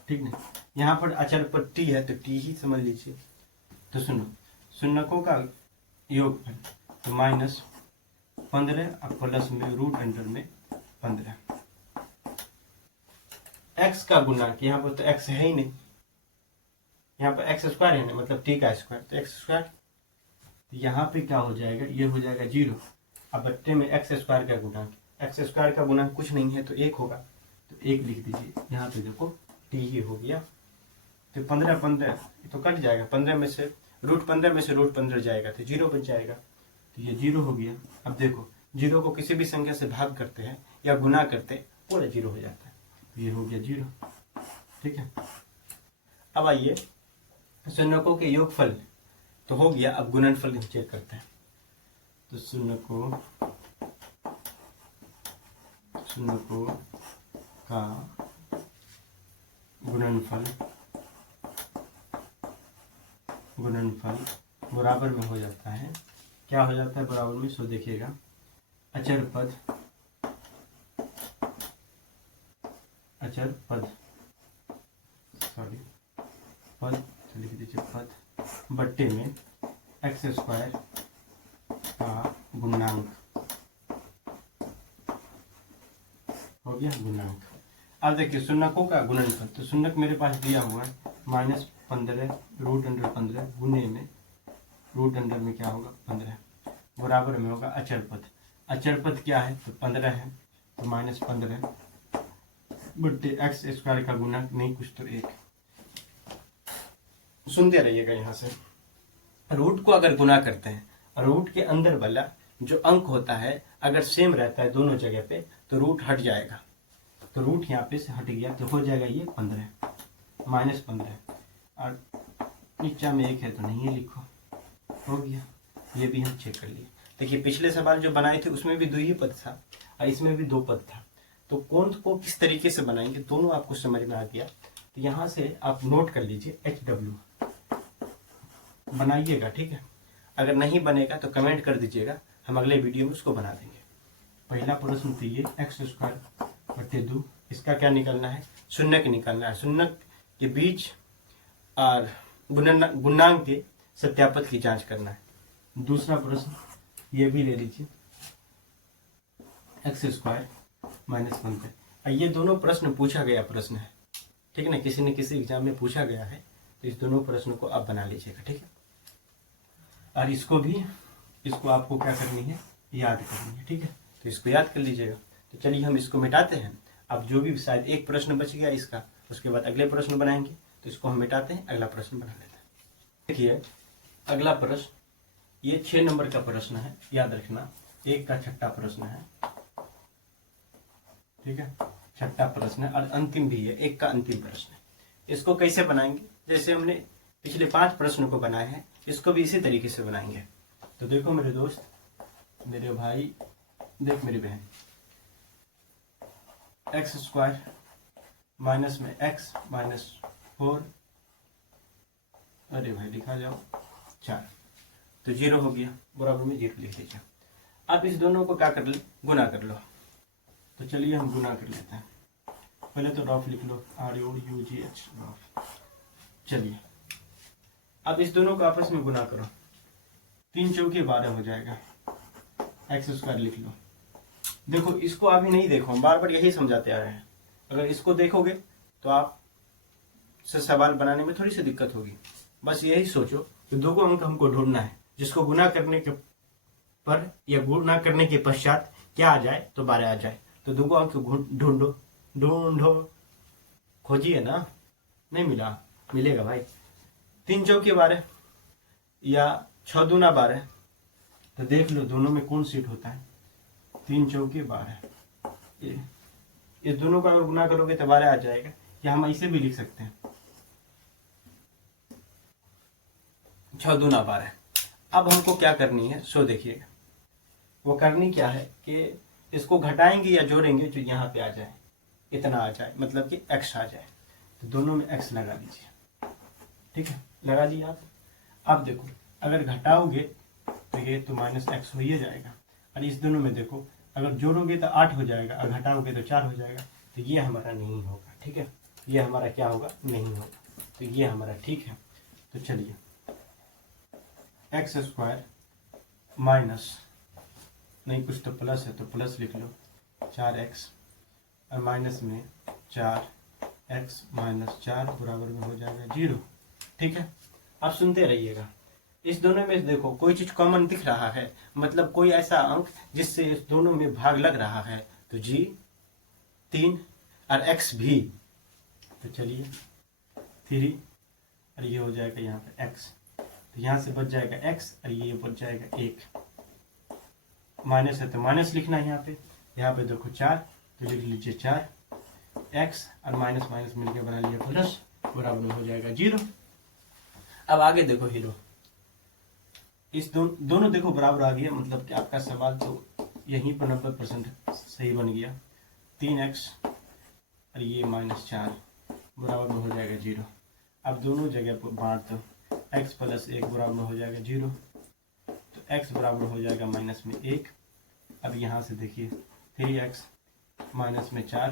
ठीक है, यहाँ पर अचर पर t है तो t ही समझ लीजिए। तो सुनो, शून्यकों का योगफल तो माइनस 15 और प्लस में रूट अंडर में 15। x का गुणांक, यहाँ पर तो x है ही नहीं, यहाँ पर x² है ना, मतलब t का स्क्वायर, तो x²। यहाँ पे क्या हो जाएगा, ये हो जाएगा 0। अब बट्टे में x² का गुणांक, x² का गुणांक कुछ नहीं है तो 1 होगा, तो 1 लिख दीजिए। यहाँ पे देखो t ही हो गया। तो 15 तो कट जाएगा, 15 में से रूट 15 जाएगा तो 0 बच जाएगा, तो ये 0 हो गया। अब देखो 0 को किसी भी संख्या से भाग करते हैं या गुना करते हैं, पूरा 0 हो जाता है, तो ये हो गया 0। ठीक है, अब आइए शून्यकों के योगफल तो हो गया, अब गुणनफल चेक करते हैं। तो शून्यकों का गुणनफल बराबर में हो जाता है, क्या हो जाता है बराबर में, सो देखिएगा अचर पद लिख दीजिए पद बट्टे में एक्स स्क्वायर का गुणांक हो गया गुणांक। अब देखिए शून्यकों का गुणनफल, तो शून्यक मेरे पास दिया हुआ है -15 √15 गुने में √अंडर में क्या होगा 15 बराबर में होगा अचर पद। अचर पद क्या है तो 15 है, तो -15 बट्टे एक्स स्क्वायर का गुणक नहीं कुछ तो 1। सुनते रहिएगा। यहाँ से रूट को अगर गुना करते हैं, रूट के अंदर वाला जो अंक होता है अगर सेम रहता है दोनों जगह पे तो रूट हट जाएगा। तो रूट यहाँ पे से हट गया तो हो जाएगा ये 15 -15 और नीचा में 1 है तो नहीं है लिखो, हो गया। ये भी हम चेक कर लिए। देखिए पिछले सवाल जो बनाए थे उसमें भी 2 ही पद था और इसमें भी 2 पद था, तो कौन को किस तरीके से बनाएंगे दोनों आपको समझ में आ गया। तो यहाँ से आप नोट कर लीजिए HW बनाइएगा, ठीक है। अगर नहीं बनेगा तो कमेंट कर दीजिएगा, हम अगले वीडियो में उसको बना देंगे। पहला प्रश्न तो ये x²/2, इसका क्या निकलना है शून्यक निकलना है, शून्यक के बीच और गुणांक के सत्यापद की जांच करना है। दूसरा प्रश्न ये भी ले लीजिए x² -15। ये दोनों प्रश्न पूछा गया प्रश्न है, ठीक है ना, किसी न किसी एग्जाम में पूछा गया है, तो इस दोनों प्रश्नों को आप बना लीजिएगा, ठीक है। और इसको आपको क्या करनी है याद करनी है, ठीक है। तो इसको याद कर लीजिएगा। तो चलिए हम इसको मिटाते हैं। अब जो भी शायद एक प्रश्न बच गया इसका, उसके बाद अगले प्रश्न बनाएंगे, तो इसको हम मिटाते हैं, अगला प्रश्न बना लेते हैं। देखिए अगला प्रश्न ये 6 नंबर का प्रश्न है, याद रखना 1 का छठा प्रश्न है, ठीक है, छठा प्रश्न है और अंतिम भी है, 1 का अंतिम प्रश्न है। इसको कैसे बनाएंगे, जैसे हमने पिछले 5 प्रश्नों को बनाए हैं, इसको भी इसी तरीके से बनाएंगे। तो देखो मेरे दोस्त, मेरे भाई, देख मेरी बहन, x² माइनस में x -4, अरे भाई लिखा जाओ 4, तो 0 हो गया, बराबर में 0 लिख दीजिए। अब इस दोनों को क्या कर ले गुना कर लो। तो चलिए हम गुना कर लेते हैं। पहले तो रफ लिख लो ROUGH रफ। चलिए अब इस दोनों को आपस में गुना करो, 3 चौके 12 हो जाएगा, x² लिख लो। देखो इसको अभी नहीं देखो, हम बार बार यही समझाते आ रहे हैं। अगर इसको देखोगे तो आप से सवाल बनाने में थोड़ी सी दिक्कत होगी। बस यही सोचो कि 2 को अंक हमको ढूंढना है, जिसको गुना करने के पर या गुना करने के पश्चात क्या आ जाए तो 12 आ जाए। तो 2 को अंक ढूंढो, खोजिए ना, नहीं मिला, मिलेगा भाई। 3 चौके 12 या 6 दूना 12, तो देख लो दोनों में कौन सीट होता है, 3 चौके 12। ये दोनों का अगर गुना करोगे तो 12 आ जाएगा, या हम ऐसे भी लिख सकते हैं 6 दूना 12। अब हमको क्या करनी है सो देखिएगा, वो करनी क्या है कि इसको घटाएंगे या जोड़ेंगे जो यहाँ पे आ जाए, इतना आ जाए, मतलब कि x आ जाए। तो दोनों में x लगा लीजिए, ठीक है, लगा दिया आप। अब देखो अगर घटाओगे तो ये तो -x हो ही जाएगा, और इस दोनों में देखो अगर जोड़ोगे तो 8 हो जाएगा और घटाओगे तो 4 हो जाएगा। तो ये हमारा नहीं होगा, ठीक है, ये हमारा क्या होगा नहीं होगा, तो ये हमारा ठीक है। तो चलिए x² माइनस नहीं कुछ तो प्लस है, तो प्लस लिख लो 4x और माइनस में 4x -4 बराबर में हो जाएगा 0, ठीक है। आप सुनते रहिएगा। इस दोनों में देखो कोई चीज कॉमन दिख रहा है, मतलब कोई ऐसा अंक जिससे इस दोनों में भाग लग रहा है, तो g 3 और x भी, तो चलिए 3 और ये हो जाएगा यहाँ पे x, तो यहाँ से बच जाएगा x और ये बच जाएगा 1, माइनस है तो माइनस लिखना है यहाँ पे देखो 4, तो लिख लीजिए 4x और माइनस माइनस मिलकर बना लिया प्लस, बराबर में हो जाएगा 0। अब आगे देखो हीरो, इस दोनों देखो बराबर आ गया, मतलब कि आपका सवाल तो यहीं पर 90% सही बन गया। 3x और ये -4 बराबर में हो जाएगा 0। अब दोनों जगह पर बांट दो, x + 1 बराबर में हो जाएगा 0, तो x बराबर हो जाएगा -1 अब यहाँ से देखिए 3x माइनस में 4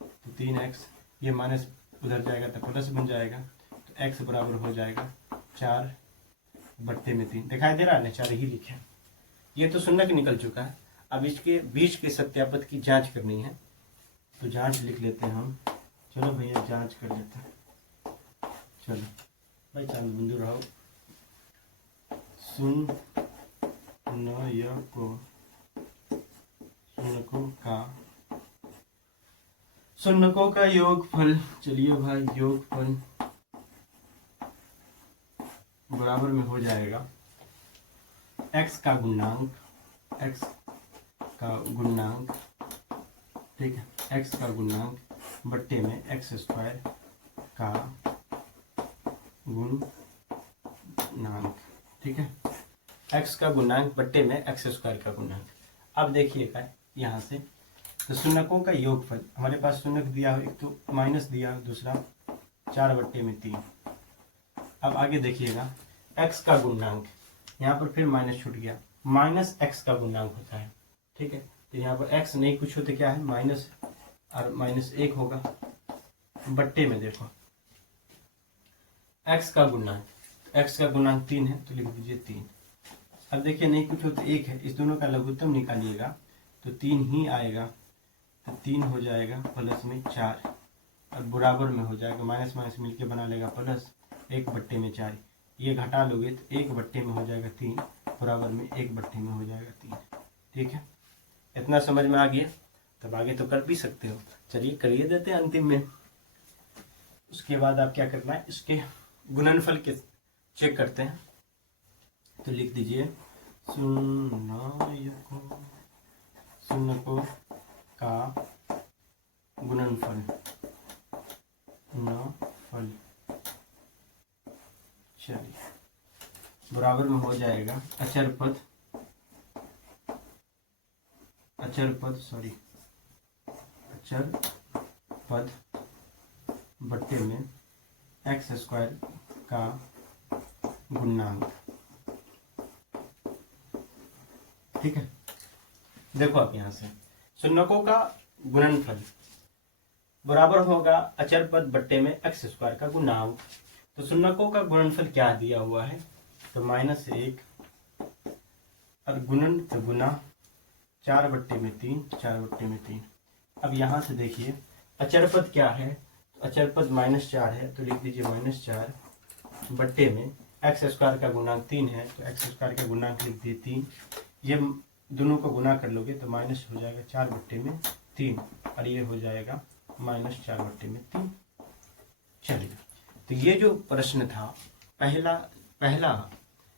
तो 3x, ये माइनस उधर जाएगा तो प्लस बन जाएगा, तो x बराबर हो जाएगा 4 बट्टे में 3। दिखाई दे रहा है ना, 4 ही लिखे। ये तो शून्य निकल चुका है। अब इसके बीच के सत्यापद की जांच करनी है, तो जांच लिख लेते हैं हम। चलो भैया जांच कर लेते हैं। चलो भाई चांद बिंदु रहो। शून्यकों का योगफल, चलिए भाई योगफल बराबर में हो जाएगा x का गुणांक, x का गुणांक, ठीक है, x का गुणांक बट्टे में x स्क्वायर का गुणांक, ठीक है, x का गुणांक बट्टे में x स्क्वायर का गुणांक। अब देखिएगा यहाँ से, तो शून्यकों का योगफल, हमारे पास शून्य दिया हो, एक तो माइनस दिया, दूसरा 4 बट्टे में 3। अब आगे देखिएगा x का गुणांक, यहाँ पर फिर माइनस छूट गया, माइनस x का गुणांक होता है, ठीक है, तो यहाँ पर x नहीं कुछ होते क्या है, माइनस और माइनस 1 होगा, बट्टे में देखो x का गुणांक, x का गुणांक 3 है तो लिख दीजिए 3। अब देखिए नहीं कुछ हो तो 1 है, इस दोनों का लघुत्तम निकालिएगा तो 3 ही आएगा, तो 3 हो जाएगा प्लस में 4 और बराबर में हो जाएगा, माइनस माइनस मिलके बना लेगा प्लस, 1 बट्टे में 4, ये घटा लोगे तो 1 बट्टे में हो जाएगा 3, बराबर में 1 बट्टे में हो जाएगा 3। ठीक है, इतना समझ में आ गया, तब आगे तो कर भी सकते हो। चलिए करिए देते हैं अंतिम में। उसके बाद आप क्या करना है, इसके गुणनफल के चेक करते हैं, तो लिख दीजिए शून्यकों का गुणनफल, चलिए बराबर में हो जाएगा अचर पद बट्टे में x स्क्वायर का गुणांक। ठीक है, देखो आप यहाँ से शून्यकों का गुणनफल बराबर होगा अचर पद बट्टे में x स्क्वायर का गुणांक। तो शून्यकों का गुणनफल क्या दिया हुआ है, तो -1 और गुणन तो गुना 4 बट्टे में 3। अब यहाँ से देखिए अचर पद क्या है, तो अचर पद -4 है, तो लिख दीजिए -4 बट्टे में x स्क्वायर का गुणांक 3 है, तो x स्क्वायर का गुणांक लिख दिए 3। ये दोनों को गुना कर लोगे तो माइनस हो जाएगा 4 बट्टे में 3 और ये हो जाएगा -4 बट्टे में 3। चलिए, तो ये जो प्रश्न था पहला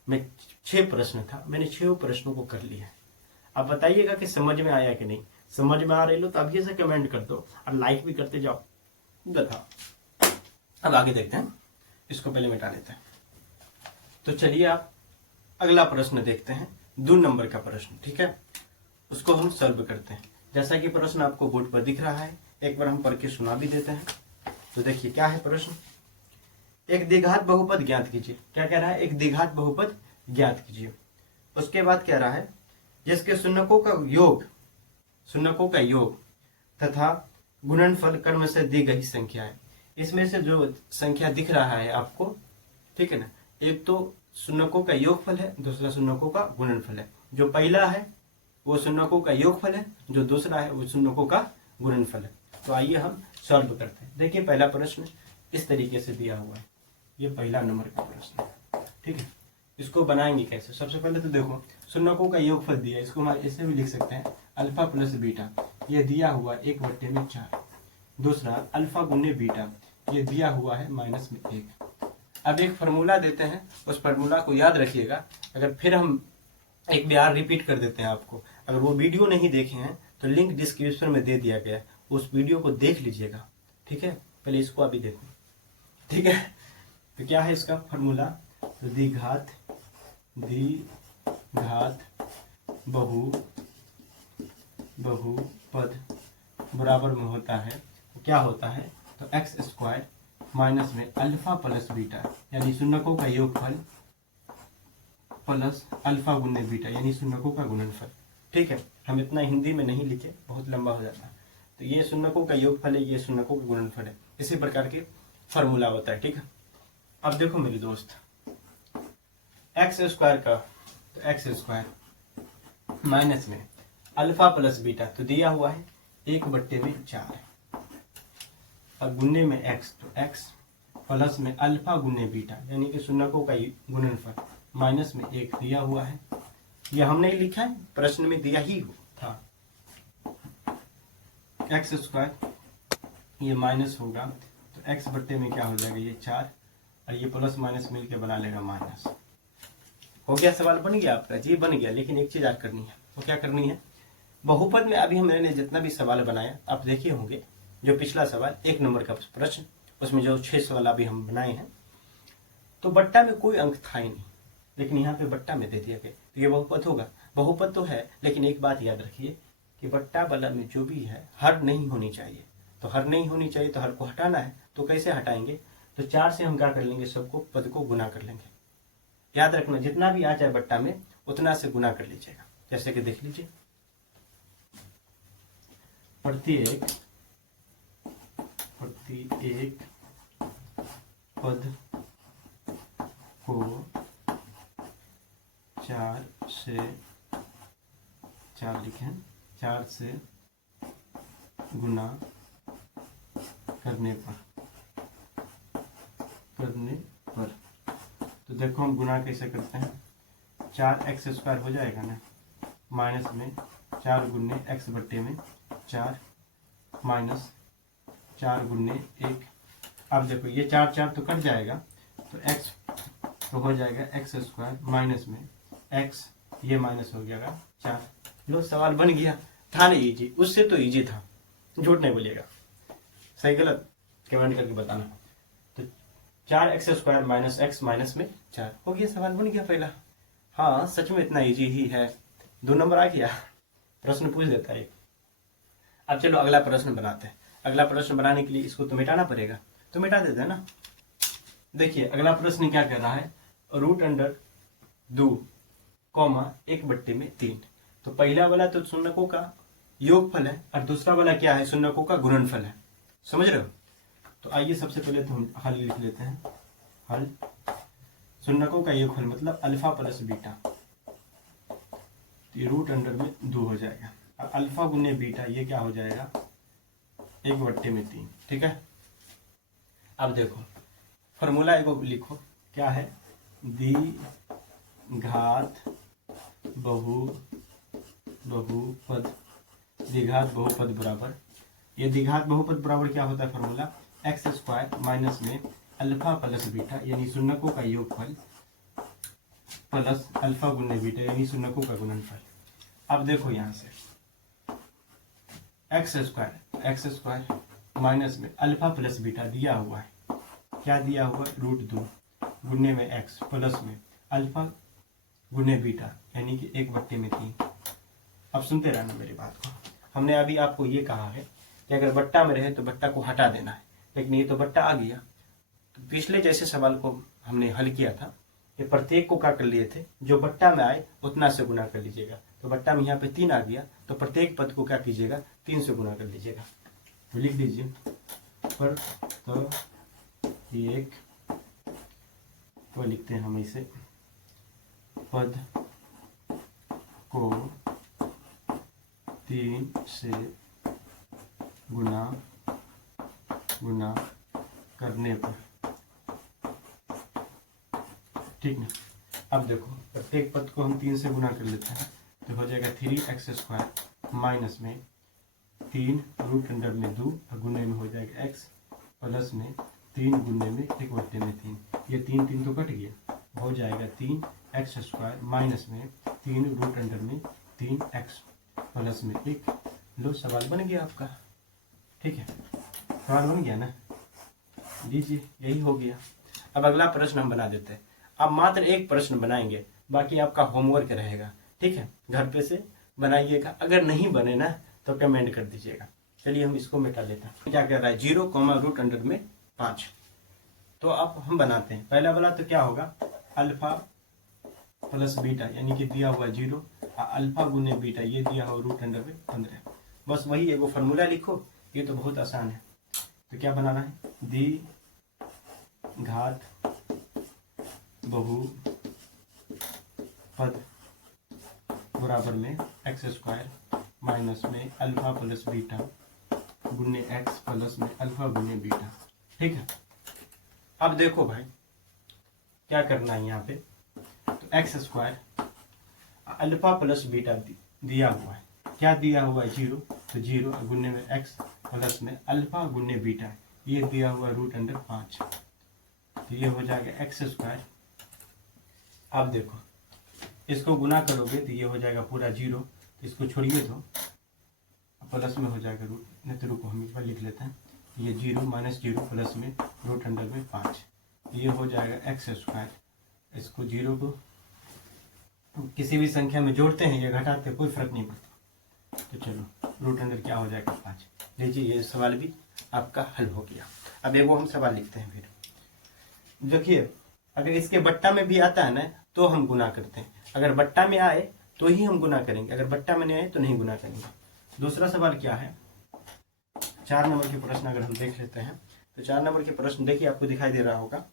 में 6 प्रश्न था, मैंने 6 प्रश्नों को कर लिया है। अब बताइएगा कि समझ में आया कि नहीं। समझ में आ रही लो तो अभी से कमेंट कर दो और लाइक भी करते जाओ। बताओ, अब आगे देखते हैं, इसको पहले मिटा लेते हैं। तो चलिए आप अगला प्रश्न देखते हैं, 2 नंबर का प्रश्न। ठीक है, उसको हम सॉल्व करते हैं। जैसा कि प्रश्न आपको बोर्ड पर दिख रहा है, एक बार हम पढ़ के सुना भी देते हैं। तो देखिए क्या है प्रश्न, एक द्विघात बहुपद ज्ञात कीजिए। क्या कह रहा है, एक द्विघात बहुपद ज्ञात कीजिए। उसके बाद कह रहा है जिसके शून्यकों का योग तथा गुणनफल क्रम से दी गई संख्या है। इसमें से जो संख्या दिख रहा है आपको, ठीक है ना, एक तो शून्यकों का योगफल है, दूसरा शून्यकों का गुणनफल है। जो पहला है वो शून्यकों का योगफल है, जो दूसरा है वो शून्यकों का गुणनफल है। तो आइए हम सॉल्व करते हैं। देखिए पहला प्रश्न इस तरीके से दिया हुआ है, ये पहला नंबर का प्रश्न है। ठीक है, इसको बनाएंगे कैसे। सबसे पहले तो देखो शून्यकों का योगफल दिया, इसको हम ऐसे भी लिख सकते हैं अल्फा प्लस बीटा, ये दिया हुआ 1 बट्टे में 4। दूसरा अल्फा गुने बीटा, ये दिया हुआ है -1। अब एक फार्मूला देते हैं, उस फार्मूला को याद रखिएगा। अगर फिर हम एक बार रिपीट कर देते हैं आपको, अगर वो वीडियो नहीं देखे हैं तो लिंक डिस्क्रिप्शन में दे दिया गया है, उस वीडियो को देख लीजिएगा। ठीक है, पहले इसको अभी देखो। ठीक है, तो क्या है इसका फार्मूला, तो द्विघात बहुपद बराबर में होता है, तो क्या होता है, तो x स्क्वायर माइनस में अल्फा प्लस बीटा, यानी शून्यकों का योगफल प्लस अल्फा गुने बीटा, यानी शून्यकों का गुणनफल। ठीक है, हम इतना हिंदी में नहीं लिखे, बहुत लंबा हो जाता है। तो ये शून्यकों का योगफल है, ये शून्यकों का गुणनफल है, इसी प्रकार के फॉर्मूला होता है। ठीक है, अब देखो मेरे दोस्त, एक्स स्क्वायर का, तो एक्स स्क्वायर माइनस में अल्फा प्लस बीटा तो दिया हुआ है 1/4, अब गुणने में एक्स, तो एक्स प्लस में अल्फा गुणने बीटा यानी कि शून्यकों का गुणनफल माइनस में 1 दिया हुआ है। यह हमने ही लिखा है, प्रश्न में दिया ही था। एक्स स्क्वायर ये माइनस होगा तो एक्स बट्टे में क्या हो जाएगा, ये 4 और ये प्लस माइनस मिलके बना लेगा माइनस। हो गया, सवाल बन गया आपका? जी बन गया, लेकिन एक चीज और करनी है। वो क्या करनी है? बहुपद में अभी मैंने जितना भी सवाल बनाया आप देखे होंगे, जो पिछला सवाल 1 नंबर का प्रश्न, उसमें जो 6 सवाल अभी हम बनाए हैं, तो बट्टा में कोई अंक था ही नहीं, लेकिन यहाँ पे बट्टा में दे दिया गया, तो ये बहुपद होगा। बहुपद तो है, लेकिन एक बात याद रखिए कि बट्टा वाला में जो भी है हर नहीं होनी चाहिए, तो हर नहीं होनी चाहिए, तो हर को हटाना है। तो कैसे हटाएंगे? तो 4 से हम क्या कर लेंगे, सबको पद को गुना कर लेंगे। याद रखना, जितना भी आ जाए बट्टा में उतना से गुना कर लीजिएगा। जैसे कि देख लीजिए, प्रत्येक पद को 4 लिखें, 4 से गुना करने पर तो देखो हम गुना कैसे करते हैं। 4x स्क्वायर हो जाएगा ना, माइनस में 4 गुने x बट्टे में 4 माइनस 4 गुने 1। अब देखो ये 4 तो कट जाएगा, तो x तो हो जाएगा x स्क्वायर माइनस में x, ये माइनस हो गया 4। लो सवाल बन गया। था नहीं इजी, उससे तो इजी था, झूठ नहीं बोलिएगा, सही गलत कमेंट करके बताना। तो 4x square minus x minus में 4 हो गया, सवाल बन गया पहला। हाँ सच में इतना इजी ही है, 2 नंबर आ गया, प्रश्न पूछ देता है। अब चलो अगला प्रश्न बनाते हैं। अगला प्रश्न बनाने के लिए इसको तो मिटाना पड़ेगा, तो मिटा देते हैं ना। देखिए अगला प्रश्न क्या कर रहा है, √2 1/3। तो पहला वाला तो शून्यकों का योगफल है और दूसरा वाला क्या है, शून्यकों का गुणनफल है। समझ रहे हो? तो आइए सबसे पहले तो हम हल लिख लेते हैं। हल, शून्यकों का योगफल मतलब अल्फा प्लस बीटा, √2 हो जाएगा। और अल्फा गुने बीटा ये क्या हो जाएगा, 1/3। ठीक है, अब देखो फॉर्मूला एगो लिखो, क्या है, द्विघात बहुपद बराबर, ये द्विघात बहुपद बराबर क्या होता है फॉर्मूला, एक्स स्क्वायर माइनस में अल्फा प्लस बीटा यानी शून्यकों का योगफल प्लस अल्फा गुने बीटा यानी शून्यकों का गुणनफल। अब देखो यहाँ से एक्स स्क्वायर माइनस में अल्फा प्लस बीटा दिया हुआ है, क्या दिया हुआ, √2 गुने में एक्स प्लस में अल्फा गुने बीटा यानी कि 1/3। अब सुनते रहना मेरी बात को। हमने अभी आपको ये कहा है कि अगर बट्टा में रहे तो बट्टा को हटा देना है, लेकिन ये तो बट्टा आ गया। तो पिछले जैसे सवाल को हमने हल किया था कि प्रत्येक को क्या कर लिए थे, जो बट्टा में आए उतना से गुना कर लीजिएगा। तो बट्टा में यहाँ पे 3 आ गया, तो प्रत्येक पद को क्या कीजिएगा, 3 से गुना कर लीजिएगा। तो लिख दीजिए, पर तो एक तो लिखते हैं हम इसे, पद को 3 से गुना करने पर। ठीक ना, अब देखो प्रत्येक पद को हम 3 से गुना कर लेते हैं, तो हो जाएगा 3x स्क्वायर माइनस में 3 √2 और गुने में हो जाएगा x प्लस में 3 गुने में 1/3। ये 3 तो कट गया, हो जाएगा 3x स्क्वायर माइनस में 3 √3x प्लस में 1। लो सवाल बन गया आपका। ठीक है, सवाल बन गया ना, लीजिए यही हो गया। अब अगला प्रश्न हम बना देते हैं। अब मात्र एक प्रश्न बनाएंगे, बाकी आपका होमवर्क रहेगा। ठीक है, घर पे से बनाइएगा, अगर नहीं बने ना तो कमेंट कर दीजिएगा। चलिए हम इसको मिटा लेते हैं। क्या कह रहा है, 0, √5। तो अब हम बनाते हैं। पहला वाला तो क्या होगा, अल्फा प्लस बीटा यानी कि दिया हुआ 0 अल्फा गुने बीटा ये दिया हो रूट अंडर में 15। बस वही एगो फार्मूला लिखो, ये तो बहुत आसान है। तो क्या बनाना है, द्विघात बहुपद बराबर में एक्स स्क्वायर माइनस में अल्फा प्लस बीटा गुने एक्स प्लस में अल्फा गुने बीटा। ठीक है, अब देखो भाई क्या करना है यहाँ पे, तो x square alpha plus beta दिया हुआ है, क्या दिया हुआ है 0, तो 0 गुने में एक्स प्लस में अल्फा गुने बीटा ये दिया हुआ रूट अंडर 5, तो ये हो जाएगा एक्स स्क्वायर। अब देखो इसको गुना करोगे तो ये हो जाएगा पूरा 0, तो इसको छोड़िए तो प्लस में हो जाएगा रूट, नहीं तो रुको हम इस बार लिख लेते हैं, ये 0 माइनस 0 प्लस में रूट अंडर में 5, ये हो जाएगा एक्स स्क्वायर। इसको 0 को किसी भी संख्या में जोड़ते हैं या घटाते हैं कोई फर्क नहीं पड़ता। तो चलो रूट अंडर क्या हो जाएगा 5। लीजिए ये सवाल भी आपका हल हो गया। अब एक वो हम सवाल लिखते हैं फिर। देखिए अगर इसके बट्टा में भी आता है ना तो हम गुना करते हैं, अगर बट्टा में आए तो ही हम गुना करेंगे, अगर बट्टा में नहीं आए तो नहीं गुना करेंगे। दूसरा सवाल क्या है, 4 नंबर के प्रश्न अगर हम देख लेते हैं तो 4 नंबर के प्रश्न देखिए आपको दिखाई दे रहा होगा,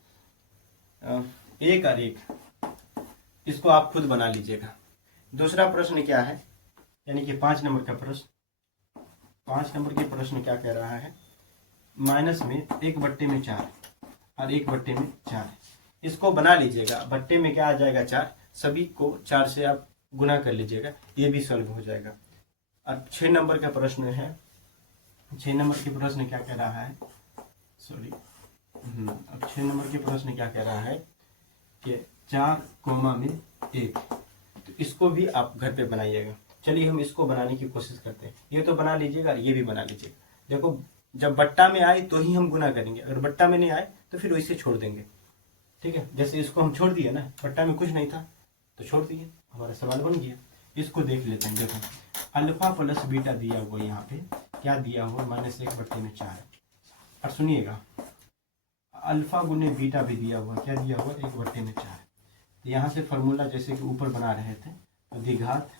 1 और 1 इसको आप खुद बना लीजिएगा। दूसरा प्रश्न क्या है, यानी कि 5 नंबर का प्रश्न, 5 नंबर के प्रश्न क्या कह रहा है, माइनस में 1/4 और 1/4 इसको बना लीजिएगा। बट्टे में क्या आ जाएगा 4, सभी को 4 से आप गुना कर लीजिएगा, ये भी सॉल्व हो जाएगा। अब 6 नंबर का प्रश्न है, 6 नंबर के प्रश्न क्या कह रहा है, सॉरी अब 6 नंबर के प्रश्न क्या कह रहा है कि 4,1, तो इसको भी आप घर पे बनाइएगा। चलिए हम इसको बनाने की कोशिश करते हैं, ये तो बना लीजिएगा और ये भी बना लीजिएगा। देखो जब बट्टा में आए तो ही हम गुना करेंगे, अगर बट्टा में नहीं आए तो फिर वैसे छोड़ देंगे। ठीक है, जैसे इसको हम छोड़ दिए ना, बट्टा में कुछ नहीं था तो छोड़ दिए, हमारा सवाल बन गया। इसको देख लेते हैं। देखो अल्फा प्लस बीटा दिया हुआ, यहाँ पे क्या दिया हुआ -1/4, और सुनिएगा अल्फा गुने बीटा भी दिया हुआ, क्या दिया हुआ 1/4। तो यहाँ से फॉर्मूला जैसे कि ऊपर बना रहे थे, तो द्विघात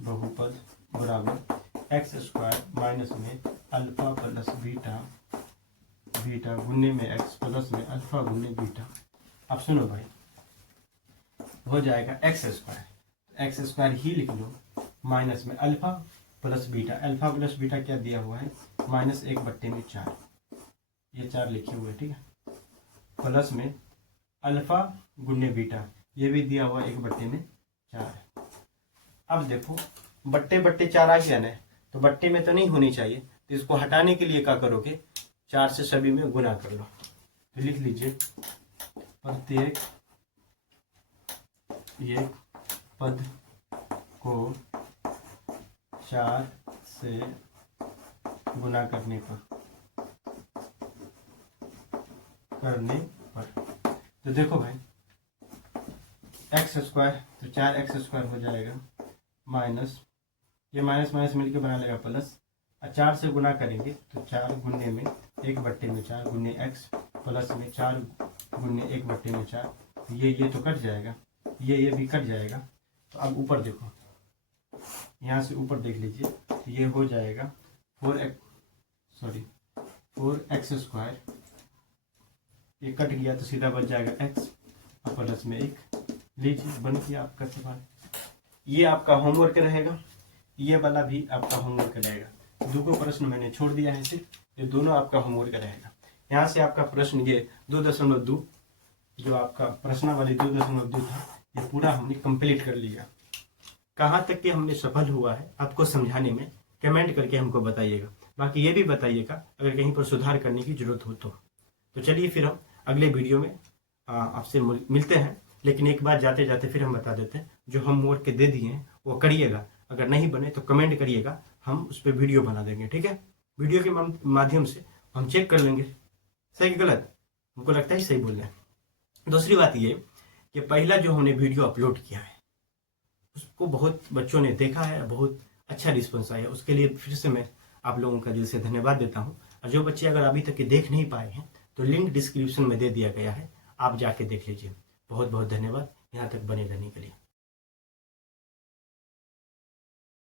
बहुपद बराबर एक्स स्क्वायर माइनस में अल्फा प्लस बीटा गुने में एक्स प्लस में अल्फा गुने बीटा। अब सुनो भाई, हो जाएगा एक्स स्क्वायर ही लिख लो माइनस में अल्फा प्लस बीटा क्या दिया हुआ है -1/4, ये 4 लिखे हुए, ठीक है, प्लस में अल्फा गुने बीटा ये भी दिया हुआ 1/4। अब देखो बट्टे 4 आ गया ना, तो बट्टे में तो नहीं होनी चाहिए, तो इसको हटाने के लिए क्या करोगे, 4 से सभी में गुना कर लो। तो लिख लीजिए प्रत्येक एक पद को 4 से गुना करने पर तो देखो भाई एक्स स्क्वायर, तो 4x² हो जाएगा माइनस, ये माइनस माइनस मिलकर बना लेगा प्लस, और 4 से गुना करेंगे तो 4 गुने में 1/4 गुने x प्लस में 4 गुने 1/4, ये तो कट जाएगा, ये भी कट जाएगा। तो अब ऊपर देखो, यहाँ से ऊपर देख लीजिए, तो ये हो जाएगा 4x², ये कट गया तो सीधा बच जाएगा x और प्लस में 1। लीजिए बन गया आपका सवाल। ये आपका होमवर्क रहेगा, ये वाला भी आपका होमवर्क रहेगा। 2 प्रश्न मैंने छोड़ दिया है, सिर्फ ये दोनों आपका होमवर्क रहेगा। यहाँ से आपका प्रश्न ये 2.2 जो आपका प्रश्नावली 2.2 था, ये पूरा हमने कंप्लीट कर लिया। कहाँ तक कि हमने सफल हुआ है आपको समझाने में, कमेंट करके हमको बताइएगा। बाकी ये भी बताइएगा अगर कहीं पर सुधार करने की जरूरत हो तो चलिए फिर हम अगले वीडियो में आपसे मिलते हैं। लेकिन एक बार जाते जाते फिर हम बता देते हैं, जो हम होमवर्क दे दिए हैं वो करिएगा, अगर नहीं बने तो कमेंट करिएगा, हम उस पर वीडियो बना देंगे। ठीक है, वीडियो के माध्यम से हम चेक कर लेंगे सही गलत, हमको लगता है सही बोल रहे हैं। दूसरी बात ये कि पहला जो हमने वीडियो अपलोड किया है उसको बहुत बच्चों ने देखा है, बहुत अच्छा रिस्पॉन्स आया, उसके लिए फिर से मैं आप लोगों का दिल से धन्यवाद देता हूँ। और जो बच्चे अगर अभी तक के देख नहीं पाए हैं तो लिंक डिस्क्रिप्शन में दे दिया गया है, आप जाके देख लीजिए। बहुत बहुत धन्यवाद यहाँ तक बने रहने के लिए।